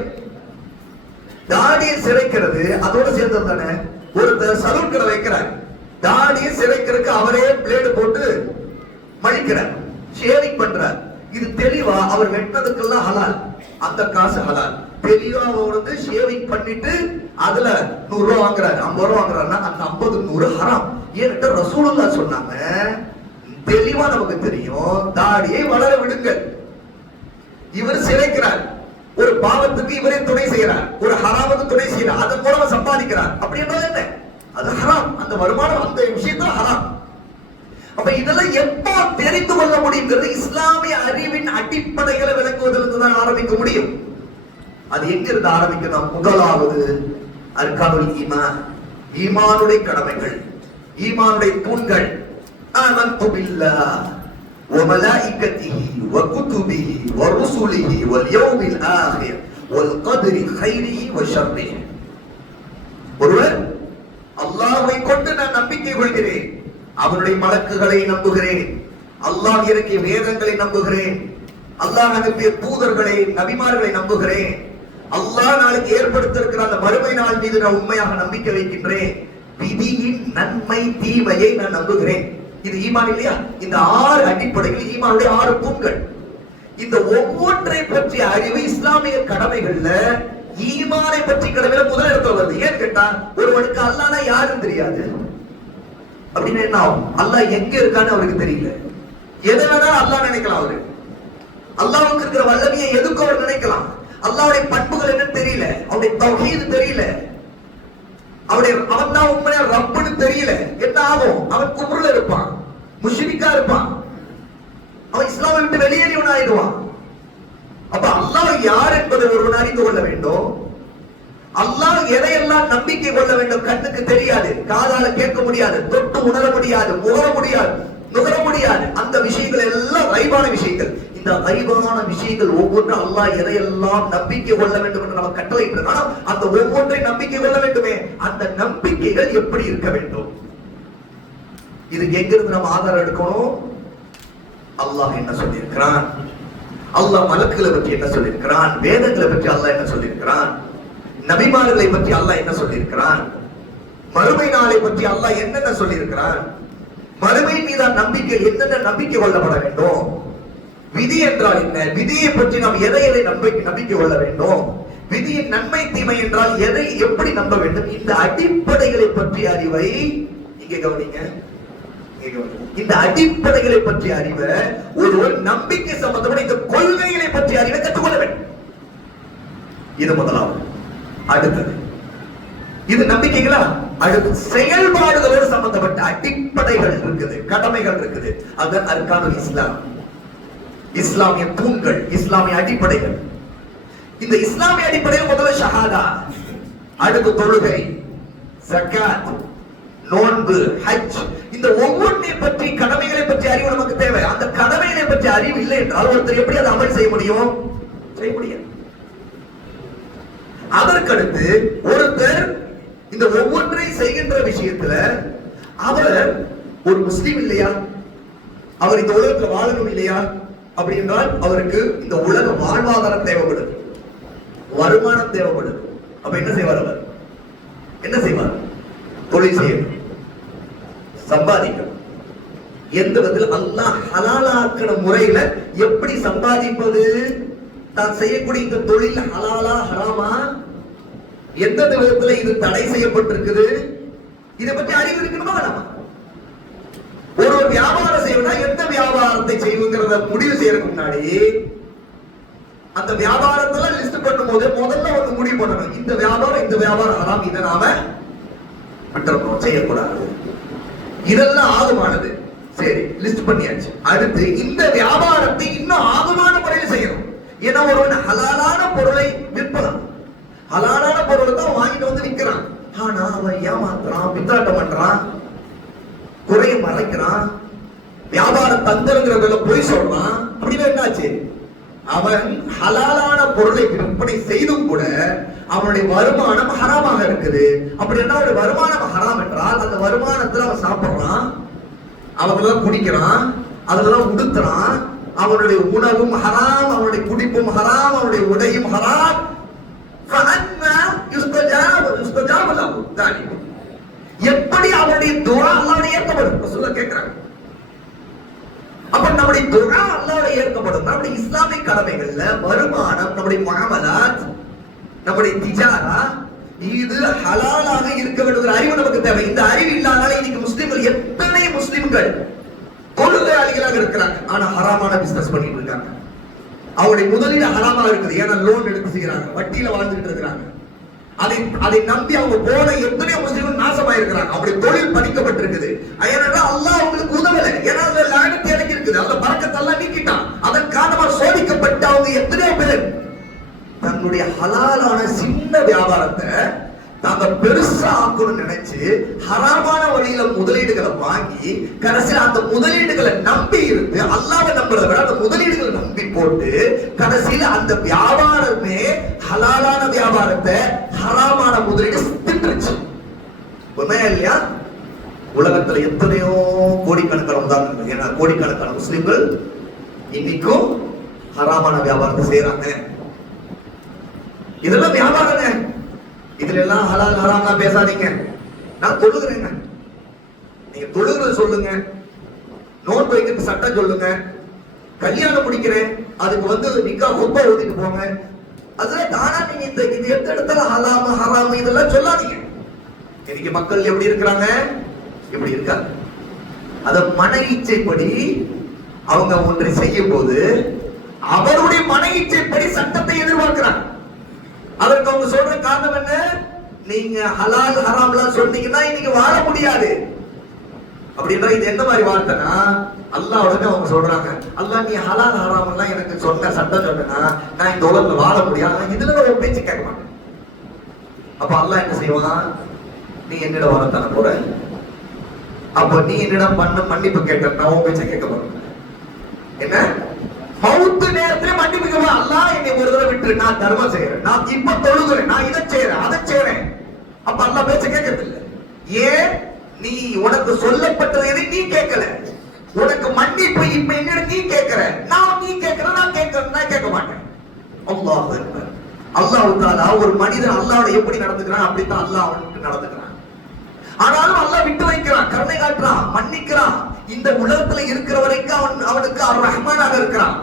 தாடியை சிறைக்கிறது அதோட சேர்ந்தது தானே. ஒருத்தர் சலூன் கடை வைக்கிறார், தாடியை சிறைக்கிறதுக்கு அவரே பிளேடு போட்டு மழிக்கிறார், ஷேவிங் பண்றார். இது தெளிவா அவர் வெட்டினதுக்கெல்லாம் ஹலால், அந்த காசு ஹலால். தெளிவா வந்து ஷேவிங் பண்ணிட்டு அதுல 100 ரூபாய் வாங்குறாரு, 50 ரூபாய் வாங்குறாருன்னா அந்த 50 100 ஹராம். ஏன்கிட்ட ரசூலுல்லாஹ் சொன்னாங்க, தெளிவா நமக்கு தெரியும், தாடியை வளர விடுங்கள். இவர் சிறைக்கிறார், ஒரு பாவத்துக்கு இவரே துணை செய்கிறார், ஒரு சம்பாதிக்கிறார் அப்படி என்றால் என்ன? அது ஹராம். அந்த வருமானம் அந்த விஷயத்துல ஹராம். அப்ப இதெல்லாம் எப்போ தெரிந்து கொள்ள முடியுங்கிறது இஸ்லாமிய அறிவின் அடிப்படைகளை விளக்குவதிலிருந்து தான் ஆரம்பிக்க முடியும். அது எங்கிருந்து ஆரம்பிக்கணும்? முதலாவது அர்கானுல் ஈமான், ஈமானுடைய கடமைகள், ஈமானுடைய தூண்கள். ஆமன்து பில்லாஹ் வ மலாயிகத்திஹி வ குதுபிஹி வ ருசுலிஹி வல் யௌமில் ஆகிர் வல் கத்ரி கைரிஹி வ ஷர்ரிஹி. ஒருவர் அல்லாஹ்வை கொண்டு நான் நம்பிக்கை கொள்கிறேன், அவருடைய மலக்குகளை நம்புகிறேன், அல்லாஹ் இறக்கிய வேதங்களை நம்புகிறேன், அல்லாஹ் அனுப்பிய தூதர்களை நபிமார்களை நம்புகிறேன், அல்லாஹ் நாளைக்கு ஏற்படுத்தியிருக்கிற அந்த மறுமை நாள் மீது நான் உண்மையாக நம்பிக்கை வைக்கின்றேன், விதியின் நன்மை தீமையை நான் நம்புகிறேன். இது ஈமான் இல்லையா? இந்த 6 அடிப்படைகள் ஈமானுடைய 6 தூண்கள். இந்த ஒவ்வொன்றை பற்றிய அறிவு இஸ்லாமிய கடமைகள்ல ஈமானை பற்றி கடமையில முதலிடத்துல வருது. ஏன் கேட்டா, ஒருவனுக்கு அல்லாஹ்னா யாருன்னு தெரியாது அப்படின்னு என்ன ஆகும்? அல்லாஹ் எங்க இருக்கான்னு அவருக்கு தெரியல. எதை வேணாலும் அல்லாஹ் நினைக்கலாம். அவரு அல்லாஹ்வுக்கு இருக்கிற வல்லமையை எதுக்கு அவர் நினைக்கலாம். அல்லாஹ்வுடைய பண்புகள் என்னன்னு தெரியல, அவருடைய தௌஹீத் தெரியல, அவன் தான் உண்மையா ரப்புன்னு தெரியல. என்ன ஆகும்? அவன் குஃப்ர்ல இருப்பான், முஷ்ரிக்கா இருப்பான், அவன் இஸ்லாமை விட்டு வெளியேறியவன் ஆயிடுவான். அப்ப அல்லாஹ் யார் என்பதை ஒருவன் அறிந்து கொள்ள வேண்டும். அல்லாஹ் எதையெல்லாம் நம்பிக்கை கொள்ள வேண்டும்? கண்ணுக்கு தெரியாது, காதால கேட்க முடியாது, தொட்டு உணர முடியாது, நுகர முடியாது. அந்த விஷயங்கள் எல்லாம் கைபான விஷயங்கள். இந்த கைபான விஷயங்கள் ஒவ்வொன்றும் அல்லாஹ் எதையெல்லாம் நம்பிக்கை கொள்ள வேண்டும் என்று நம்ம கட்டளையிட்டிருக்கோம். அந்த ஒவ்வொன்றை நம்பிக்கை கொள்ள வேண்டுமே, அந்த நம்பிக்கைகள் எப்படி இருக்க வேண்டும்? இதுக்கு எங்கிருந்து நம்ம ஆதாரம் எடுக்கணும்? அல்லாஹ் என்ன சொல்லியிருக்கிறான், அல்லாஹ் மலக்குகளை பற்றி என்ன சொல்லியிருக்கிறான், வேதங்களை பற்றி அல்லாஹ் என்ன சொல்லியிருக்கிறான், நபிமார்களை பற்றி அல்லாஹ் என்ன சொல்லியிருக்கிறான், மறுமை நாளை பற்றி அல்லாஹ் என்னென்ன சொல்லியிருக்கிறான், மறுமை மீதான நம்பிக்கை என்னென்ன நம்பிக்கை கொள்ளப்பட வேண்டும், விதி என்றால் என்ன, விதியை பற்றி நாம் எதை நம்பிக்கை கொள்ள வேண்டும், விதியின் நன்மை தீமை என்றால் எதை எப்படி நம்ப வேண்டும், இந்த அடிப்படைகளை பற்றிய அறிவை இங்கே கவனிங்க. இந்த அடிப்படைகளை பற்றிய அறிவை ஒருவர் நம்பிக்கை சம்பந்தப்பட்ட இந்த கொள்கைகளை பற்றிய அறிவை கற்றுக்கொள்ள வேண்டும். இது முதலாவது. அடுத்தது இது நம்பிக்கைகளா? அடுத்து செயல்பாடுகளோடு சம்பந்தப்பட்ட அடிப்படைகள் இருக்குது, கடமைகள் இருக்குது. அது அர்கானுல் இஸ்லாம், இஸ்லாமிய தூண்கள், இஸ்லாமிய அடிப்படைகள். இந்த இஸ்லாமிய அடிப்படையில் முதல்ல ஷஹாதா, அடுத்து தொழுகை, ஜகாத், நோன்பு, ஹஜ். இந்த ஒவ்வொன்றை பற்றி கடமைகளை பற்றி அறிவு நமக்கு தேவை. அந்த கடமைகளை பற்றி அறிவு இல்லை என்றால் ஒருத்தர் எப்படி அதை அமல் செய்ய முடியும்? செய்ய முடியாது. அதற்கடுத்து ஒருத்தர் இந்த ஒவ்வொன்றை செய்கின்ற விஷயத்துல அவர் ஒரு முஸ்லீம் இல்லையா, அவர் இந்த உலகத்துல வாழணும் இல்லையா? அப்படி என்றால் அவருக்கு இந்த உலக வாழ்வாதாரம் தேவைப்படுது, வருமானம் தேவைப்படுது. அப்ப என்ன செய்வார்? அவர் என்ன செய்வார்? தொழில் செய்யணும், சம்பாதிக்கணும். எந்த விதத்தில் அல்லாஹ் ஹலாலாக்கிற முறையில எப்படி சம்பாதிப்பது, தான் செய்யக்கூடிய இந்த தொழில் ஹலாலா ஹராமா, எந்த விதத்துல இது தடை செய்யப்பட்டிருக்குது, இதை பற்றி அறிவு இருக்கணுமா வேணாமா? ஒரு வியாபாரம் செய்யணும், எந்த வியாபாரத்தை செய்யுங்கிறத முடிவு செய்யறதுக்கு முன்னாடி அந்த வியாபாரத்துல லிஸ்ட் பண்ணும் போது முதல்ல வந்து முடிவு பண்ணணும், இந்த வியாபாரம் ஹராம், இதை நாம விட்டுறணும், செய்யக்கூடாது, இதெல்லாம் ஆகுமானது. சரி, லிஸ்ட் பண்ணியாச்சு. அடுத்து இந்த வியாபாரத்தை இன்னும் ஆகுமான முறையில் செய்யணும். ஏன்னா ஒருவன் ஹலாலான பொருளை விற்பலாம், ஹலாலான பொருளை தான் வாங்கிட்டு வந்து விற்கிறான். ஆனா அவன் ஏமாத்துறான், பித்தாட்டம் பண்றான், குறைய மறைக்கிறான், வியாபார தந்திரங்கிறதுல போய் சொல்றான். அப்படின்னு என்னாச்சு? அவன் ஹலாலான பொருளை விற்பனை செய்தும் கூட அவனுடைய வருமானம் ஹராமாக இருக்குது. அப்படி என்ன அவனுடைய வருமானம் ஹராம் என்றால் அந்த வருமானத்துல அவன் சாப்பிடுறான், அவனெல்லாம் குடிக்கிறான், அதெல்லாம் உடுத்துறான், அவனுடைய உணவும் ஹராம், அவனுடைய குடிப்பும் ஹராம், அவனுடைய உடையும் ஹராம். எப்படி அவனுடைய துஆ அல்லாஹ்வுடைய ஏற்கப்படும்? ரசூலுல்லாஹ் கேக்குறாங்க. அப்ப நம்முடைய துஆ அல்லாஹ்வுடைய ஏற்கப்படும். நம்முடைய இஸ்லாமிய கடமைகள்ல வருமானம், நம்முடைய முஆமலாத், நம்முடைய திஜாரா, இது ஹலாலாக இருக்க வேண்டிய அறிவு நமக்கு தேவை. இந்த அறிவு இல்லாதனால இன்னைக்கு முஸ்லிம்கள், எத்தனை முஸ்லிம்கள் தொழுகையாளிகளாக இருக்கிறாங்க, ஆனா ஹராமான பிசினஸ் பண்ணிட்டு இருக்காங்க. அவருடைய முதலீடு ஹராமா இருக்குது. ஏன்னா லோன் எடுத்து செய்யறாங்க, வட்டியில வாழ்ந்துட்டு இருக்கிறாங்க. அதை நம்பி அவங்க போன எத்தனையோ முஸ்லிம்கள் நாசமாயிருக்கிறாங்க. அப்படி தொழில் படிக்கப்பட்டிருக்குது. ஏன்னா அல்லாஹ் அவங்களுக்கு உதவல. ஏன்னா அதுல லானத் இறங்கி இருக்குது. அந்த பரக்கத்தெல்லாம் நீக்கிட்டான். அதன் காரணமா சோதிக்கப்பட்டு அவங்க எத்தனையோ பேர் தன்னுடைய ஹலாலான சின்ன வியாபாரத்தை நாங்க பெருசா ஆக்கணும்னு நினைச்சு ஹராமான வழியில முதலீடுகளை வாங்கி கடைசியில் அந்த முதலீடுகளை நம்பி இருந்து அல்லாஹ்வை நம்புறத விட அந்த முதலீடுகளை நம்பி போட்டு கடைசியில அந்த வியாபாரமே ஹலாலான வியாபாரத்தை ஹராமான முதலீடு தின்றுச்சு. உண்மையா இல்லையா? உலகத்துல எத்தனையோ கோடிக்கணக்கான உதாரணங்கள். ஏன்னா கோடிக்கணக்கான முஸ்லிம்கள் இன்னைக்கும் ஹராமான வியாபாரத்தை செய்யறாங்க. இதெல்லாம் வியாபாரங்க. இதுல எல்லாம் ஹலால் ஹராம்லாம் பேசாதீங்க. நான் தொழுகிறேங்க, நீங்க தொழுகிறது சொல்லுங்க, நோட் வைக்கிறது சட்டம் சொல்லுங்க, கல்யாணம் முடிக்கிறேன் அதுக்கு நிக்கா குப்பை ஊத்திட்டு போங்க. அதுல தானா நீங்க இது எந்த இடத்துல ஹலாம ஹராம இதெல்லாம் சொல்லாதீங்க. இன்னைக்கு மக்கள் எப்படி இருக்கிறாங்க? எப்படி இருக்காங்க? அத மன இச்சைப்படி அவங்க ஒன்றை செய்யும் போது அவருடைய மன இச்சைப்படி சட்டத்தை எதிர்பார்க்கிறாங்க. அதற்கு அவங்க சொல்ற காரணம் என்ன? நீங்க ஹலால் ஹராம்லாம் சொன்னீங்கன்னா இன்னைக்கு வாழ முடியாது அப்படின்ற. இது என்ன மாதிரி வார்த்தைனா அல்லாஹ் உடனே அவங்க சொல்றாங்க, அல்லாஹ் நீ ஹலால் ஹராம் எல்லாம் எனக்கு சொன்ன சட்டம் சொன்னா நான் இந்த உலகத்துல வாழ முடியாது. இதுல ஒரு பேச்சு கேட்க மாட்டேன். அப்ப அல்லாஹ் என்ன செய்வான்? நீ என்னிடம் வரத்தான போற, அப்ப நீ என்னிடம் மன்னிப்பு கேட்ட நான் உன் பேச்சை கேட்க போறேன். என்ன மவுத்து நேரத்திலே மன்னிப்புக்கு அல்லாஹ் என்னை ஒரு தடவை விட்டு நான் தர்மம் செய்யறேன், நான் இப்ப தொழுகிறேன், நான் இதை செய்யறேன் அதை செய்யறேன். அப்ப அல்லாஹ் பேச்ச கேட்கறது இல்லை. ஏன்? நீ உனக்கு சொல்லப்பட்டது எதை நீ கேட்கல. உனக்கு மன்னிப்பு இப்ப என்னிடம் நீ கேட்கிற, நான் நீ கேட்கிற, நான் கேட்க மாட்டேன். அல்லாஹ் அக்பர். அல்லாஹ் தஆலா ஒரு மனிதன் அல்லாஹ்வோட எப்படி நடந்துக்கிறான் அப்படித்தான் அல்லாஹ் அவனுக்கு நடந்துக்கிறான். ஆனாலும் அல்லாஹ் விட்டு வைக்கிறான், கருணை காட்டுறான், மன்னிக்கிறான். இந்த உலகத்துல இருக்கிற வரைக்கும் அவனுக்கு அர் ரஹ்மானாக இருக்கிறான்.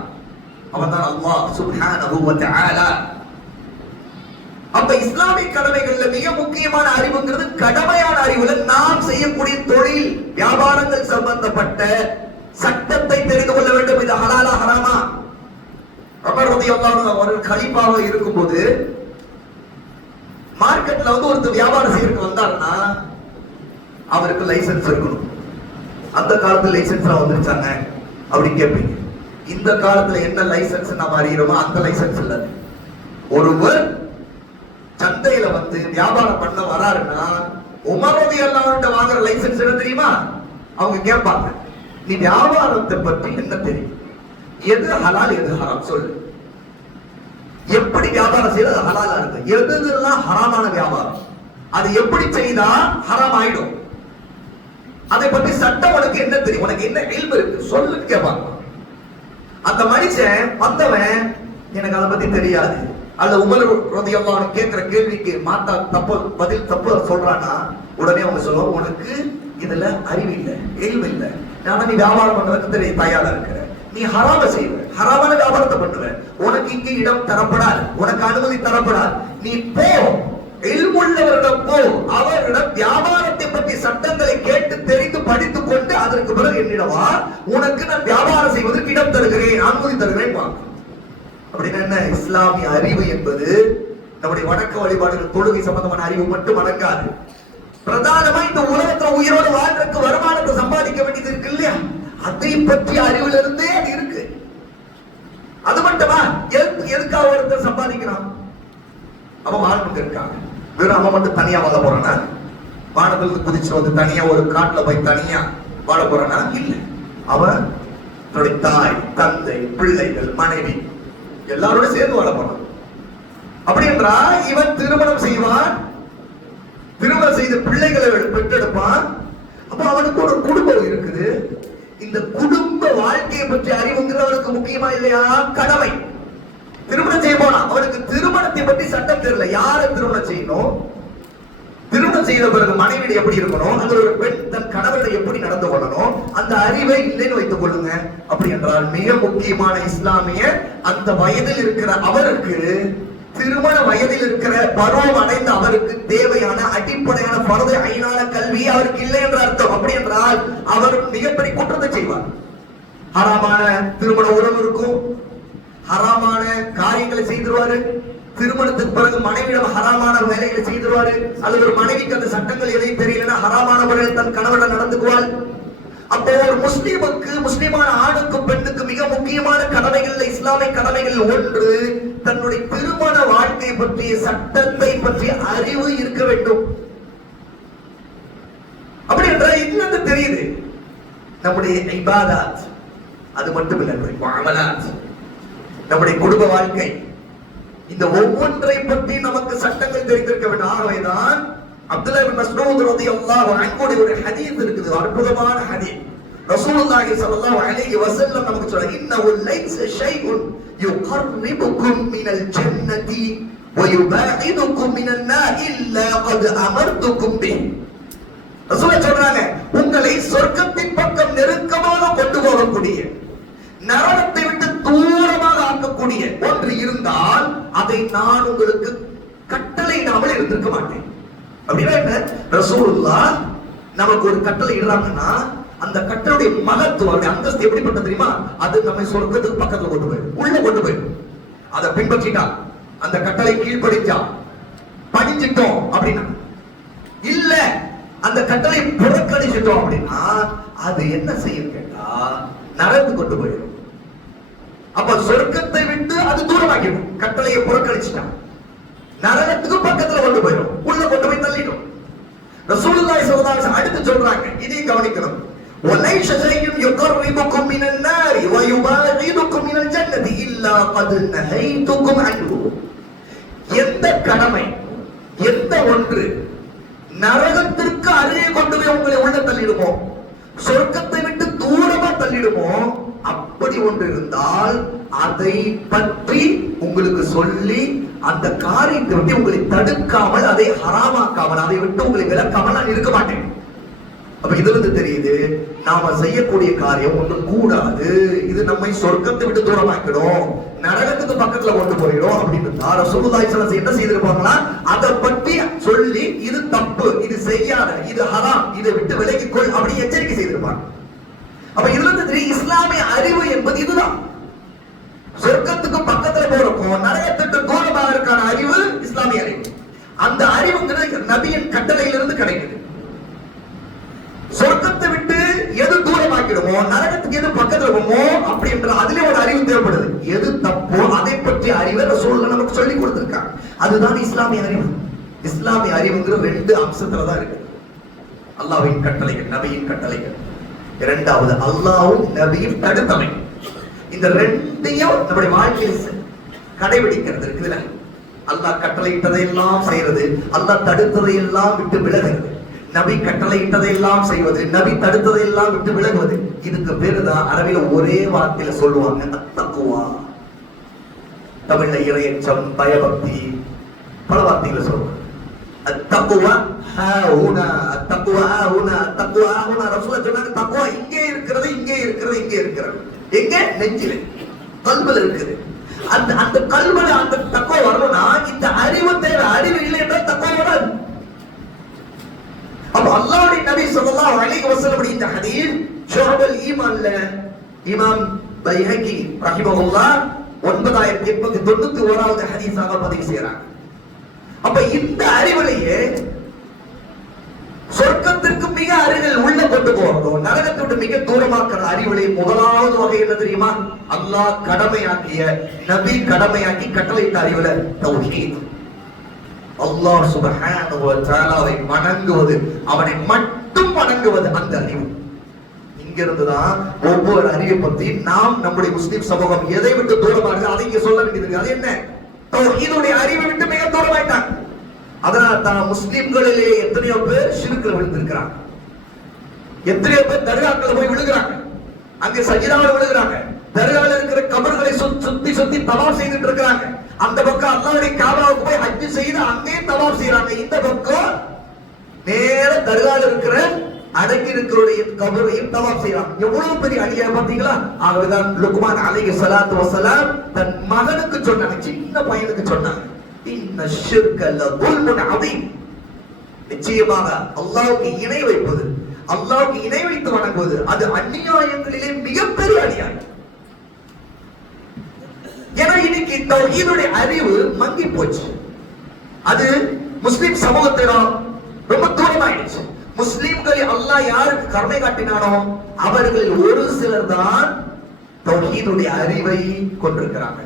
அவன் தான் அல்லாஹ் சுப்ஹானஹு வ தஆலா. அப்ப இஸ்லாமிய கடமைகள்ல மிக முக்கியமான அறிவுங்கிறது கடமையான அறிவுல நாம் செய்யக்கூடிய தொழில் வியாபாரங்கள் சம்பந்தப்பட்ட சட்டத்தை தெரிந்து கொள்ள வேண்டும். இது ஹலாலா ஹராமா? உமர் ரலியல்லாஹு அன்ஹு அவர்கள் கலீஃபாவாக இருக்கும்போது மார்க்கெட்ல ஒருத்தர் வியாபாரம் செய்யறதுக்கு வந்தாருன்னா அவருக்கு லைசன்ஸ் இருக்கணும். அந்த காலத்துல லைசன்ஸ் வந்துருச்சாங்க அப்படி கேட்பீங்க. இந்த காலத்துல என்ன லைசன்ஸ் நாம அறிகிறோமோ அந்த லைசன்ஸ் இல்ல. ஒருவர் சந்தையில வியாபாரம் பண்ண வராருன்னா உமர் ரலியல்லாஹு அன்ஹு வாங்குற லைசன்ஸ் என்ன தெரியுமா? அவங்க கேட்பாங்க, நீ வியாபாரத்தை பற்றி என்ன தெரியும், எது ஹலால் எது ஹராம் சொல்லு, எப்படி வியாபாரம் செய்யறது ஹலாலா இருக்கு, எதுலாம் ஹராமான வியாபாரம், அது எப்படி செய்தா ஹராம் ஆயிடும், அதை பற்றி சட்டம் உனக்கு என்ன தெரியும், உனக்கு என்ன இல்மு இருக்கு சொல்லுன்னு கேட்பாங்க. அந்த மனுஷன் வந்தவன் எனக்கு அதை பத்தி தெரியாது, அல்ல உமர் ரலியல்லாஹு அன்ஹு கேட்கிற கேள்விக்கு மாத்தா தப்பு பதில் தப்பு சொல்றானா உடனே அவங்க சொல்லுவாங்க, உனக்கு இதுல அறிவு இல்லை, இல்மு இல்லை, நீ வியாபாரம் பண்றதுக்கு தெரிய தயாரா இருக்கிற, நீ ஹராம செய்வ, ஹராமான வியாபாரத்தை பண்ணுவ, உனக்கு இங்கே இடம் தரப்படாது, உனக்கு அனுமதி தரப்படாது, நீ போ இல்முள்ளவரிடம் போ, அவரிடம் வியாபாரத்தை பற்றி சட்டங்களை கேட்டு தெரிந்து படித்துக் கொண்டு அதற்கு பிறகு என்னிடவா, உனக்கு நான் வியாபாரம் செய்வதற்கு இடம் தருகிறேன், அனுமதி தருகிறேன். அப்படின்னு என்ன? இஸ்லாமிய அறிவு என்பது நம்முடைய வணக்க வழிபாடுகள் தொழுகை சம்பந்தமான அறிவு மட்டும் அடங்காது. பிரதானமா இந்த உலகத்துல உயிரோடு வாழ்றதுக்கு வருமானத்தை சம்பாதிக்க வேண்டியது இருக்கு இல்லையா, அதை பற்றி அறிவுல இருந்தே அது இருக்கு. அது மட்டுமா? எதுக்காக ஒருத்தர் சம்பாதிக்கிறான்? அவன் வாழ்ந்துட்டு இருக்காங்க, வெறும் அவன் மட்டும் தனியா வாழ போறானா? வானத்துல குதிச்சு தனியா ஒரு காட்டுல போய் தனியா வாழ போறானா? இல்ல, அவன் தன்னுடைய தாய் தந்தை பிள்ளைகள் மனைவி எல்லாரோட சேர்ந்து வாழ போறான். அப்படி என்றால் இவன் திருமணம் செய்வான், திருமணம் செய்த பிள்ளைகளை பெற்றெடுப்பான். அப்ப அவனுக்கு ஒரு குடும்பம் இருக்குது. இந்த குடும்ப வாழ்க்கையை பற்றி அறிவுங்கிறவனுக்கு முக்கியமா இல்லையா? கடமை. திருமணம் செய்ய போனா அவனுக்கு திருமணத்தை பற்றி சட்டம் தெரியல, யாரை திருமணம் செய்யணும், திருமணம் செய்த பிறகு மனைவி எப்படி இருக்கணும், அந்த ஒரு பெண் தன் கணவரை எப்படி நடந்து கொள்ளணும், அந்த அறிவை இல்லைன்னு வைத்துக் கொள்ளுங்க. அப்படி என்றால் மிக முக்கியமான இஸ்லாமிய அந்த வயதில் இருக்கிற அவருக்கு, திருமண வயதில் இருக்கிற பருவம் அடைந்த அவருக்கு தேவையான அடிப்படையான பரத ஐநான கல்வி அவருக்கு இல்லை என்ற அர்த்தம். அப்படி என்றால் அவர் மிகப்பெரிய குற்றத்தை செய்வார். ஹராமான திருமண உறவு இருக்கும், ஹராமான காரியங்களை செய்திருவாரு, திருமணத்துக்கு பிறகு மனைவியிடம் ஹராமான வேலைகளை செய்திருவாரு, அல்லது ஒரு மனைவிக்கு அந்த சட்டங்கள் எதையும் தெரியலன்னா ஹராமான முறையில் தன் கணவன் நடந்துக்குவாள். அப்போ ஒரு முஸ்லிமுக்கு, முஸ்லிமான ஆணுக்கும் பெண்ணுக்கு மிக முக்கியமான கடமைகள், இஸ்லாமிய கடமைகள் ஒன்று தன்னுடைய திருமண வாழ்க்கை பற்றிய சட்டத்தை பற்றிய அறிவு இருக்க வேண்டும். அப்படி என்றால் இன்னொன்று தெரியுது, நம்முடைய இபாதத் அது மட்டும் இல்லை, முஅமலாத், நம்முடைய குடும்ப வாழ்க்கை, இந்த ஒவ்வொன்றை பற்றி நமக்கு சட்டங்கள் தெரிந்திருக்க வேண்டும். ஆகவேதான் அப்துல்லாஹ் இப்னு மஸ்ஊத் ரலியல்லாஹு அன்ஹு ஒரு ஹதீஸ் இருக்குது, அற்புதமான ஹதீஸ். ரசூலுல்லாஹி ஸல்லல்லாஹு அலைஹி வஸல்லம் நமக்கு சொல்றாங்க, இன்னஹு லைஸ ஷைஉன் யுகர்ரிபுக்கும் மினல் ஜன்னதி வ யுபஇதுக்கும் மினன் நார் இல்லா கத் அமர்துக்கும் பிஹி. ரசூல் சொல்றாங்க, உங்களை சொர்க்கத்தின் பக்கம் நெருக்கமாக கொண்டு போகக்கூடிய, நரகத்தை விட்டு தூரமாக ஆக்கக்கூடிய ஒன்று இருந்தால் அதை நான் உங்களுக்கு கட்டளையிடாமல் இருந்திருக்க மாட்டேன். அப்படின்னா ரசூலுல்லாஹ் நமக்கு ஒரு கட்டளை இடுறாங்கன்னா அந்த கட்டளையுடைய மகத்துவம், அந்தஸ்து எப்படிப்பட்ட தெரியுமா? அது நம்மை சொர்க்கத்துக்கு பக்கத்துல கொண்டு போயிடும், உள்ள கொண்டு போயிடும். அதை பின்பற்றிட்டா, அந்த கட்டளை கீழ்ப்படிச்சா, படிச்சிட்டோம் அப்படின்னா, இல்ல அந்த கட்டளை புறக்கணிச்சிட்டோம் அப்படின்னா அது என்ன செய்யும் கேட்டா நரகத்துக்கு கொண்டு போயிடும். அப்ப சொர்க்கத்தை விட்டு அது தூரமாக்கிடும். கட்டளையை புறக்கணிச்சிட்டா நரகத்துக்கு பக்கத்துல கொண்டு போயிடும், உள்ள கொண்டு போய் தள்ளிடும். ரசூலுல்லாஹி ஸல்லல்லாஹு அலைஹி வஸல்லம் அடுத்து சொல்றாங்க, இதையும் கவனிக்கணும். وَلَيْسَ شَيْءٌ يُقَرِّبُكُم مِّنَ النَّارِ وَيُبَعِدُكُم مِّنَ الْجَنَّةِ إِلَّا قَدْ نَهَيْتُكُمْ عَنْهُ. எந்த கடமை, எந்த ஒன்று நரகத்திற்கு அருகே கொண்டு போய் உங்களை உள்ள தள்ளிடுமோ, சொர்க்கத்தை விட்டு தூரமா தள்ளிடுமோ, அப்படி ஒன்று இருந்தால் அதை பற்றி உங்களுக்கு சொல்லி அந்த காரியத்தை விட்டு உங்களை தடுக்காமல், அதை ஹராமாக்காமல், அதை விட்டு உங்களை விலக்காமல் நான் இருக்க மாட்டேன். அப்ப இதுல இருந்து தெரியுது, நாம செய்யக்கூடிய காரியம் ஒன்று கூடாது, இது நம்மை சொர்க்கத்தை விட்டு தூரமாக்கிடும், நரகத்துக்கு பக்கத்துல கொண்டு போயிடும் அப்படின்னு ரசூலுல்லாஹி ஸல்லல்லாஹு அலைஹி வஸல்லம் என்ன செய்திருப்பாங்களா, அதை பற்றி சொல்லி இது தப்பு, இது செய்யாத, இது ஹராம், இதை விட்டு விலகிக்கொள் அப்படி எச்சரிக்கை செய்திருப்பாங்க. அப்ப இதுல இருந்து தெரியும், இஸ்லாமிய அறிவு என்பது இதுதான். சொர்க்கத்துக்கு பக்கத்துல போறப்போ நரகத்துக்கு தூரமாக இருக்கான அறிவு இஸ்லாமிய அறிவு. அந்த அறிவுங்கிறது நபியின் கட்டளையிலிருந்து கிடைக்குது. சொர்க்கத்தை விட்டு எது தூரமாக்கிடுமோ, நரகத்துக்கு எது பக்கத்துல போமோ அப்படின்ற அதுல ஒரு அறிவு தேவைப்படுது. எது தப்போ அதை பற்றி அறிவை ரசூலுல்லாஹ் நமக்கு சொல்லி கொடுத்திருக்காங்க. அதுதான் இஸ்லாமிய அறிவு. இஸ்லாமிய அறிவுங்கிற ரெண்டு அம்சத்துல தான் இருக்கு. அல்லாஹ்வின் கட்டளைகள், நபியின் கட்டளைகள். இரண்டாவது அல்லாஹ்வும் நபியும் தடுத்தவை. இந்த ரெண்டையும் நம்முடைய வாழ்க்கையில் கடைபிடிக்கிறது இருக்குதுல. அல்லாஹ் கட்டளையிட்டதை எல்லாம் செய்யறது, அல்லாஹ் தடுத்ததை எல்லாம் விட்டு விலகிறது. நபி கட்டளையிட்டதை எல்லாம் செய்வது, நபி தடுத்ததை எல்லாம் விட்டு விலகுவது. இதுக்கு பேருதான் அரபில ஒரே வார்த்தையில சொல்லுவாங்க அத்தக்குவா. தமிழ்ல இறையச்சம், பயபக்தி, பல வார்த்தைகளை சொல்லுவாங்க. அத்தக்குவா ஹூனா, அத்தக்குவா ஹூனா, அத்தக்குவா ஹூனா. ரசூலுல்லாஹ் சொன்னாங்க, தக்குவா இங்கே இருக்கிறது, இங்கே இருக்கிறது, இங்கே இருக்கிறது. எங்க? நெஞ்சில, கல்புல இருக்குது. அந்த அந்த கல்புல அந்த தக்குவா வரணும்னா இந்த அறிவு தேவை. அறிவு இல்லை என்றால் தக்குவா வராது. அப்ப அல்லாஹ்வுடைய நபி ஸல்லல்லாஹு அலைஹி வஸல்லம் இந்த ஹதீஸ் ஷுஅபுல் ஈமான்ல இமாம் பைஹகி ரஹிமஹுல்லாஹ் 9891வது ஹதீஸாக பதிவு செய்றாங்க. அப்ப இந்த அறிவிலேயே சொர்க்கத்திற்கு மிக அருகில் உள்ள கொண்டு போறதோ, நரகத்தை விட்டு மிக தூரமாக்குற அறிவிலே முதலாவது வகை என்ன தெரியுமா? அல்லாஹ் கடமையாக்கிய, நபி கடமையாக்கி கட்டளையிட்ட அறிவுல தௌஹீத். அல்லாஹ் சுப்ஹானஹு வ தஆலாவை வணங்குவது, அவனை மட்டும் வணங்குவது, அந்த அறிவு. இங்கிருந்துதான் ஒவ்வொரு அறிவை பற்றி நாம் நம்முடைய முஸ்லிம் சமூகம் எதை விட்டு தூரமாக அதை இங்க சொல்ல வேண்டியது. அது என்ன? தௌஹீதுடைய அறிவை விட்டு மிக தூரமாயிட்டாங்க. அதனால தான் முஸ்லிம்களிலே எத்தனையோ பேர் ஷிர்க்ல விழுந்திருக்கிறாங்க, எத்தனையோ பேர் தர்காக்கள் போய் விழுகிறாங்க, அங்கே சஜிதாவில் விழுகிறாங்க, தர்காவில் இருக்கிற கபர்களை சுத்தி சுத்தி தவாப் செய்துட்டு இருக்கிறாங்க. அந்த பக்கம் அல்லாஹ்வுடைய காபாவுக்கு போய் ஹஜ் செய்து அங்கே தவாப் செய்யறாங்க. இந்த பக்கம் நேர தர்காவில் இருக்கிற அடங்கி இருக்கிறவருடைய கபரையும் தவாப் செய்யறாங்க. எவ்வளவு பெரிய அடியா பாத்தீங்களா? ஆகவேதான் லுக்மான் அலைஹி ஸலாத்து வஸலாம் தன் மகனுக்கு சொன்னாங்க, சின்ன பையனுக்கு சொன்னாங்க, இன்ன ஷிர்க லதுல்முன் அதீம். நிச்சயமாக அல்லாஹ்வுக்கு இணை வைப்பது, அல்லாஹ்வுக்கு இணை வைத்து வணங்குவது, அது அநியாயங்களிலே மிகப்பெரிய அநியாயம். ஏன்னா இன்னைக்கு இன்னைக்கு தௌஹீதுடைய அறிவு மங்கி போச்சு. அது முஸ்லிம் சமூகத்திடம் ரொம்ப தூரமாயிடுச்சு. முஸ்லிம்களை அல்லாஹ் யாருக்கு கருணை காட்டினானோ அவர்கள் ஒரு சிலர் தான் தௌஹீதுடைய அறிவை கொண்டிருக்கிறாங்க.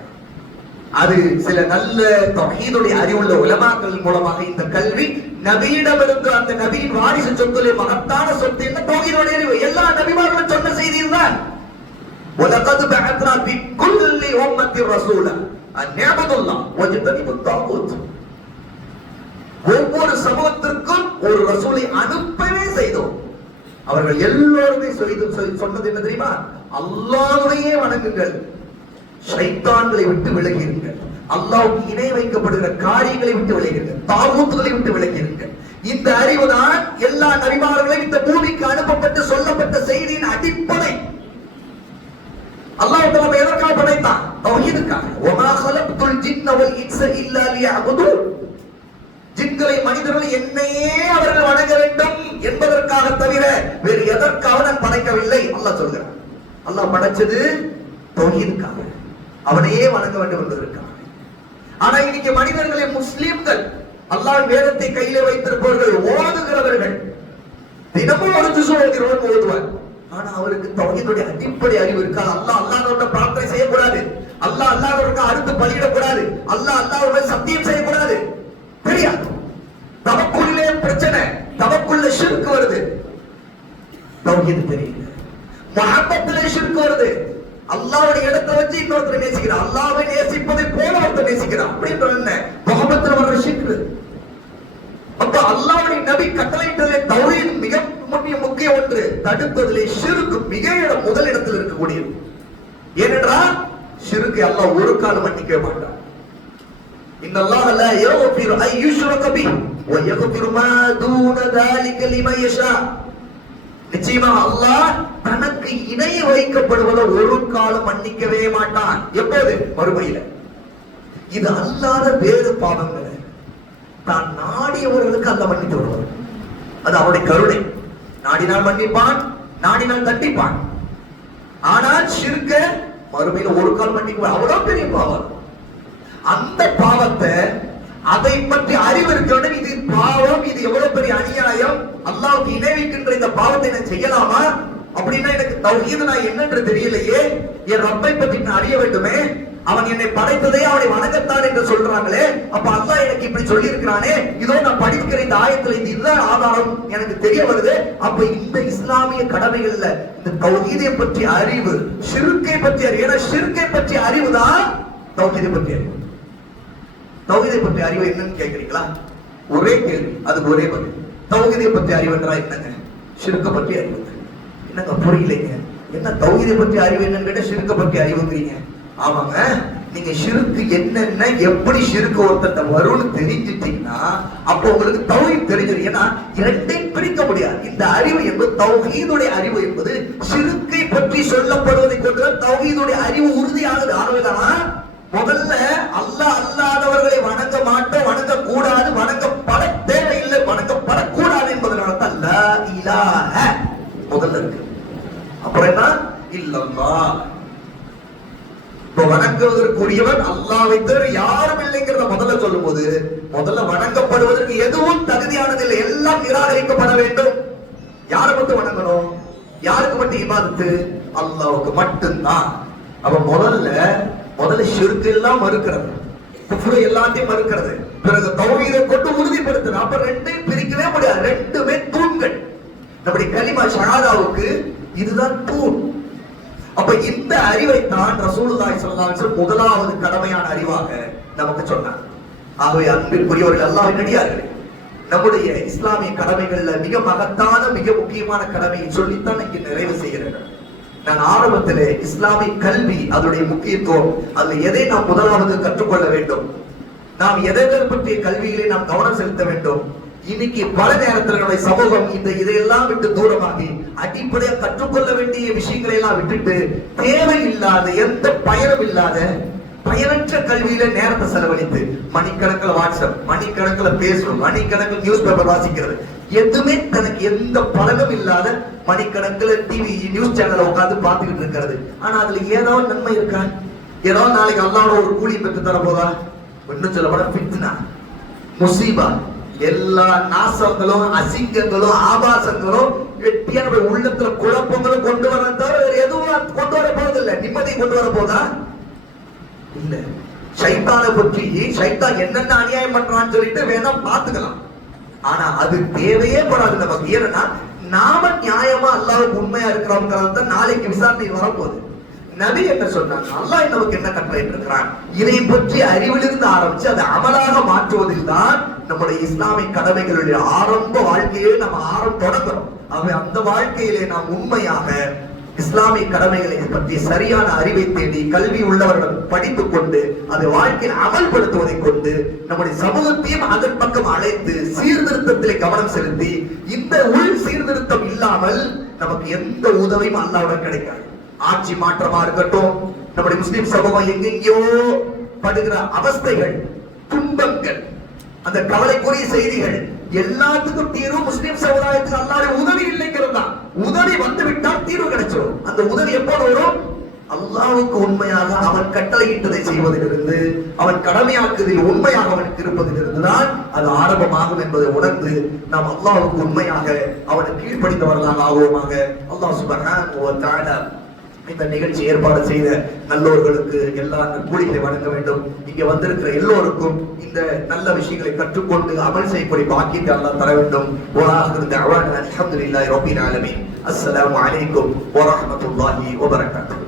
அது சில நல்ல தௌஹீதுடைய அறிவுள்ள உலமாக்கள் மூலமாக இந்த கல்வி நபியிடமிருந்து அந்த நபியின் வாரிசு சொத்துல மகத்தான சொத்து என்ன தௌஹீதுடைய அறிவு. எல்லா நபிமார்களும் சொன்ன செய்தி இதுதான். وَلَقَدْ بَعَثْنَا فِي كُلِّ أُمَّةٍ رَسُولًا أَنِ اعْبُدُوا اللَّهَ وَاجْتَنِبُوا الطَّاغُوتَ. ஒவ்வொரு சமூகத்திற்கும் ஒரு ரசூலை அனுப்பவே செய்தோம். அவர்கள் எல்லோருமே சொன்னது என்ன தெரியுமா? அல்லாஹ்வையே வணங்குங்கள், ஷைத்தான்களை விட்டு விலகிருங்கள், அல்லாஹ்வுக்கு இணை வைக்கப்படுகிற காரியங்களை விட்டு விலகிருங்கள், தாகூத்துகளை விட்டு விலகிருங்கள். இந்த அறிவுதான் எல்லா நபிமார்களையும் இந்த பூமிக்கு அனுப்பப்பட்டு சொல்லப்பட்ட செய்தியின் அடிப்படை. அல்லாஹ் தஆலா எதற்காக படைத்தான்? தௌஹீதுக்காக. வமா خلقtul ஜின்ன வல் இன்ஸ இல்லா லியஅபுதூன். ஜின்களை மனிதர்களை என்னையே அவர்கள் வணங்க வேண்டும் என்பதற்காக தவிர வேறு எதற்காக நான் படைக்கவில்லை அல்லாஹ் சொல்கிறார். அல்லாஹ் படைச்சது தௌஹீதுக்காக, அவனையே வணங்க வேண்டும் என்பதற்காக. ஆனா இன்னைக்கு மனிதர்களே, முஸ்லிம்கள் அல்லாஹ் வேதத்தை கையில வைத்திருப்பவர்கள், ஓதுகிறவர்கள், தினமும் ஒரு ஜுஸ் ஓதுவார். ஆனா அவருக்கு தௌஹீதுடைய அடிப்படை அறிவு இருக்காது. அல்லாஹ் அல்லாஹ்வோட பிரார்த்தனை செய்யக்கூடாது, அல்லாஹ் அல்லாஹ்வுக்கு அடுத்து பலியிடக்கூடாது, அல்லாஹ் அல்லாஹ்வோட சத்தியம் செய்யக்கூடாது. தெரியாது. தவக்குள்ளே பிரச்சனை, தவக்குள்ள ஷிர்க் வருது, தௌஹீது தெரியல. முஹப்பத்திலே ஷிர்க் வருது, அல்லாஹ்வுடைய இடத்தை வச்சு இன்னொருத்தரை நேசிக்கிறான், அல்லாஹ்வை நேசிப்பதை போல ஒருத்தர் நேசிக்கிறான். அப்படின்ற என்ன முஹப்பத்துல வர்ற ஷிர்க். அப்ப அல்லாஹ்வுடைய நபி கட்டளையிட்டதிலே தௌஹீத் மிக முக்கிய ஒன்று, தடுப்பதிலே ஷிர்க் மிக முதல் இடத்தில் இருக்கக்கூடியது. ஏனென்றால் ஷிர்க்கை அல்லாஹ் ஒரு காலம் மன்னிக்கவே மாட்டான். இன்னல்லாஹ லா யக்ஃபிரு அன் யுஷ்ரக பிஹி வ யக்ஃபிரு மா தூன ذلك லிமன் யஷா. நிச்சயமாக அல்லாஹ் தனக்கு இணை வைக்கப்படுவதை ஒரு காலம் மன்னிக்கவே மாட்டான். எப்போது? மறுமையில. இது அல்லாத வேறு பாவங்களை தான் நாடியவர்களுக்கு அல்லாஹ் மன்னித்து விடுவார். அது அவருடைய கருணை. நாடினால் மன்னிப்பான், நாடினால் தண்டிப்பான். ஆனால் ஷிர்க்க மறுமையில ஒரு காலம் மன்னிக்க, அவ்வளவு பெரிய பாவம். அந்த பாவத்தை, அதை பற்றி அறிவு இருக்கிற, இது பாவம், இது எவ்வளவு பெரிய அநியாயம், அல்லாஹ்வுக்கு இணை வைக்கின்ற இந்த பாவத்தை நான் செய்யலாமா? அப்படின்னா எனக்கு தௌஹீது நான் என்னன்னு தெரியலையே, என் ரப்பை பற்றி நான் அறிய வேண்டுமே, அவன் என்னை படைத்ததே அவனை வணங்கத்தான் என்று சொல்றாங்களே, அப்ப அல்லாஹ் எனக்கு இப்படி சொல்லி இருக்கிறானே, இதோ நான் படிக்கிற இந்த ஆயத்துல இதுதான் ஆதாரம் எனக்கு தெரிய வருது. அப்ப இந்த இஸ்லாமிய கடமைகள்ல இந்த தௌஹீதை பற்றி அறிவு, ஷிர்க்கை பற்றி அறிவு, ஏன்னா ஷிர்க்கை பற்றி அறிவு தான் தௌஹீதை பற்றி அறிவு. தௌஹீதை பற்றி அறிவு என்னன்னு கேக்குறீங்களா? ஒரே கேள்வி, அதுக்கு ஒரே பதில். தௌஹீதை பற்றி அறிவு என்றா என்னங்க? ஷிர்க்க பற்றி அறிவு. என்னங்க புரியலைங்க? என்ன தௌஹீதை பற்றி அறிவு என்னன்னு கேட்டா ஷிர்க்க பற்றி அறிவுங்கிறீங்க? ஆமாங்க, நீங்க ஷிர்க்கு என்னென்ன, எப்படி ஷிர்க்கு ஒருத்தட்ட வரும்னு தெரிஞ்சிட்டீங்கன்னா அப்போ உங்களுக்கு தௌஹீத் தெரிஞ்சிடும். ஏன்னா இரண்டையும் பிரிக்க முடியாது. இந்த அறிவு என்பது தௌஹீதுடைய அறிவு என்பது ஷிர்க்கை பற்றி சொல்லப்படுவதை கொண்டு தௌஹீதுடைய அறிவு உறுதியானது. ஆனவேதான் முதல்ல அல்லாஹ் அல்லாதவர்களை வணங்க மாட்டோம், வணங்க கூடாது, வணங்கப்பட தேவையில்லை, வணங்கப்படக்கூடாது என்பதனால தான் லா இலாஹ முதல்ல இருக்கு. அப்புறம் என்ன? இல்லல்லாஹ். இப்ப வணங்குவதற்குரியவன் அல்லாஹ்வை தவிர யாரும் இல்லைங்கிறத முதல்ல சொல்லும் போது, முதல்ல வணங்கப்படுவதற்கு எதுவும் தகுதியானது இல்லை, எல்லாம் நிராகரிக்கப்பட வேண்டும். யாரை மட்டும் வணங்கணும்? யாருக்கு மட்டும் இபாதத்து? அல்லாஹ்வுக்கு மட்டும்தான். அப்ப முதல்ல ஷிர்க் எல்லாம் மறுக்கிறது, குஃப்ர் எல்லாத்தையும் மறுக்கிறது, பிறகு தௌஹீதை கொண்டு உறுதிப்படுத்துறது. அப்ப ரெண்டையும் பிரிக்கவே முடியாது, ரெண்டுமே தூண்கள். நம்முடைய கலிமா ஷஹாதாவுக்கு இதுதான் தூண். அப்ப இந்த அறிவைத்தான் ரசூலுல்லாஹி ஸல்லல்லாஹு அலைஹி வஸல்லம் முதலாவது கடமையான அறிவாக நமக்கு சொன்னார். ஆகவே அன்பிற்குரியவர்கள், அல்லாஹ்வின் அடியார்களே, நம்முடைய இஸ்லாமிய கடமைகள்ல மிக மகத்தான மிக முக்கியமான கடமையை சொல்லித்தான் இங்கே நிறைவு செய்கிறேன். நான் ஆரம்பத்திலே இஸ்லாமிய கல்வி, அதனுடைய முக்கியத்துவம், அதுல எதை நாம் முதலாவது கற்றுக்கொள்ள வேண்டும், நாம் எதை பற்றிய கல்விகளை நாம் கவனம் செலுத்த வேண்டும். இன்னைக்கு பல நேரத்தில் நம்முடைய சமூகம் இதையெல்லாம் விட்டு தூரமாகி அடிப்படையாக கற்றுக்கொள்ள வேண்டிய விஷயங்களை எல்லாம் விட்டுட்டு தேவையில்லாத, எந்த பயனும் இல்லாத பயனற்ற கல்வியில நேரத்தை செலவழித்து மணிக்கணக்கில் வாட்ஸ்அப், மணிக்கணக்கில் பேசுறோம், மணிக்கணக்கில் நியூஸ் பேப்பர் வாசிக்கிறது, எதுவுமே தனக்கு எந்த பலனும் இல்லாத மணிக்கணக்கில் டிவி நியூஸ் சேனலை உட்கார்ந்து பார்த்துக்கிட்டு இருக்கிறது. ஆனா அதுல ஏதாவது நன்மை இருக்கா? ஏதோ நாளைக்கு அல்லாஹ்வோட ஒரு கூலி பெற்று தர போதா? இன்னும் சொல்லப்பட ஃபித்னா, முசீபா, எல்லா நாசங்களும் அசிங்கங்களும் ஆபாசங்களும் வெட்டியா நம்ம உள்ளத்துல குழப்பங்களும் கொண்டு வர தவிர வேற எதுவும் கொண்டு வர போவதில்லை. நிம்மதி கொண்டு வர போதா? இல்ல. ஷைத்தானை பற்றி ஷைத்தான் என்னென்ன அநியாயம் பண்றான்னு சொல்லிட்டு வேணா பாத்துக்கலாம். ஆனா அது தேவையே படாது நமக்கு. ஏன்னா நாம நியாயமா அல்லாஹ்வுக்கு உண்மையா இருக்கிறோம்ங்கிறத நாளைக்கு விசாரணை வரப்போகுது. நபி என்ன சொன்னாங்க? அல்லாஹ் நமக்கு என்ன கட்டளையிட்டு இருக்கிறான்? இதை பற்றி அறிவிலிருந்து ஆரம்பிச்சு அதை அமலாக மாற்றுவதில் தான் நம்முடைய இஸ்லாமிய கடமைகளுடைய ஆரம்ப வாழ்க்கையே நம்ம தொடங்குறோம். அந்த வாழ்க்கையிலே நாம் உண்மையாக இஸ்லாமிய கடமைகளை பற்றி சரியான அறிவை தேடி கல்வி உள்ளவர்கள் படித்துக் கொண்டு அதை வாழ்க்கையில் அமல்படுத்துவதை கொண்டு நம்முடைய சமூகத்தையும் அதன் பக்கம் அழைத்து சீர்திருத்தத்திலே கவனம் செலுத்தி, இந்த உள் சீர்திருத்தம் இல்லாமல் நமக்கு எந்த உதவியும் அல்லாஹ்வுடன் கிடைக்காது. ஆட்சி மாற்றமா இருக்கட்டும், நம்முடைய முஸ்லிம் சமூகம் எங்கெங்கயோ படுகிற அவஸ்தைகள், துன்பங்கள், அந்த கவலைக்குரிய செய்திகள் எல்லாத்துக்கும் தீர்வு முஸ்லிம் சமுதாயத்துக்கு அல்லாஹ்வுடைய உதவி இல்லைங்கிறது தான். உதவி வந்து விட்டால் தீர்வு கிடைச்சிடும். அந்த உதவி எப்போது வரும்? அல்லாஹ்வுக்கு உண்மையாக அவன் கட்டளையிட்டதை செய்வதிலிருந்து, அவன் கடமையாக்குவதில் உண்மையாக அவனுக்கு இருப்பதிலிருந்து தான் அது ஆரம்பமாகும் என்பதை உணர்ந்து நாம் அல்லாஹ்வுக்கு உண்மையாக அவனுக்கு கீழ்ப்படிந்தவர்களாக ஆகுவோமாக. அல்லாஹ் சுப்ஹானஹு வ தஆலா இந்த நிகழ்ச்சி ஏற்பாடு செய்த நல்லோர்களுக்கு எல்லா கூலிகளை வழங்க வேண்டும். இங்க வந்திருக்கிற எல்லோருக்கும் இந்த நல்ல விஷயங்களை கற்றுக்கொண்டு அமல் செய்யக்கூடிய பாக்கியத்தை அல்லாஹ் தர வேண்டும். அல்ஹம்துலில்லாஹி ரப்பில் ஆலமீன். அஸ்ஸலாமு அலைக்கும் வ ரஹ்மத்துல்லாஹி வ பரகாத்துஹு.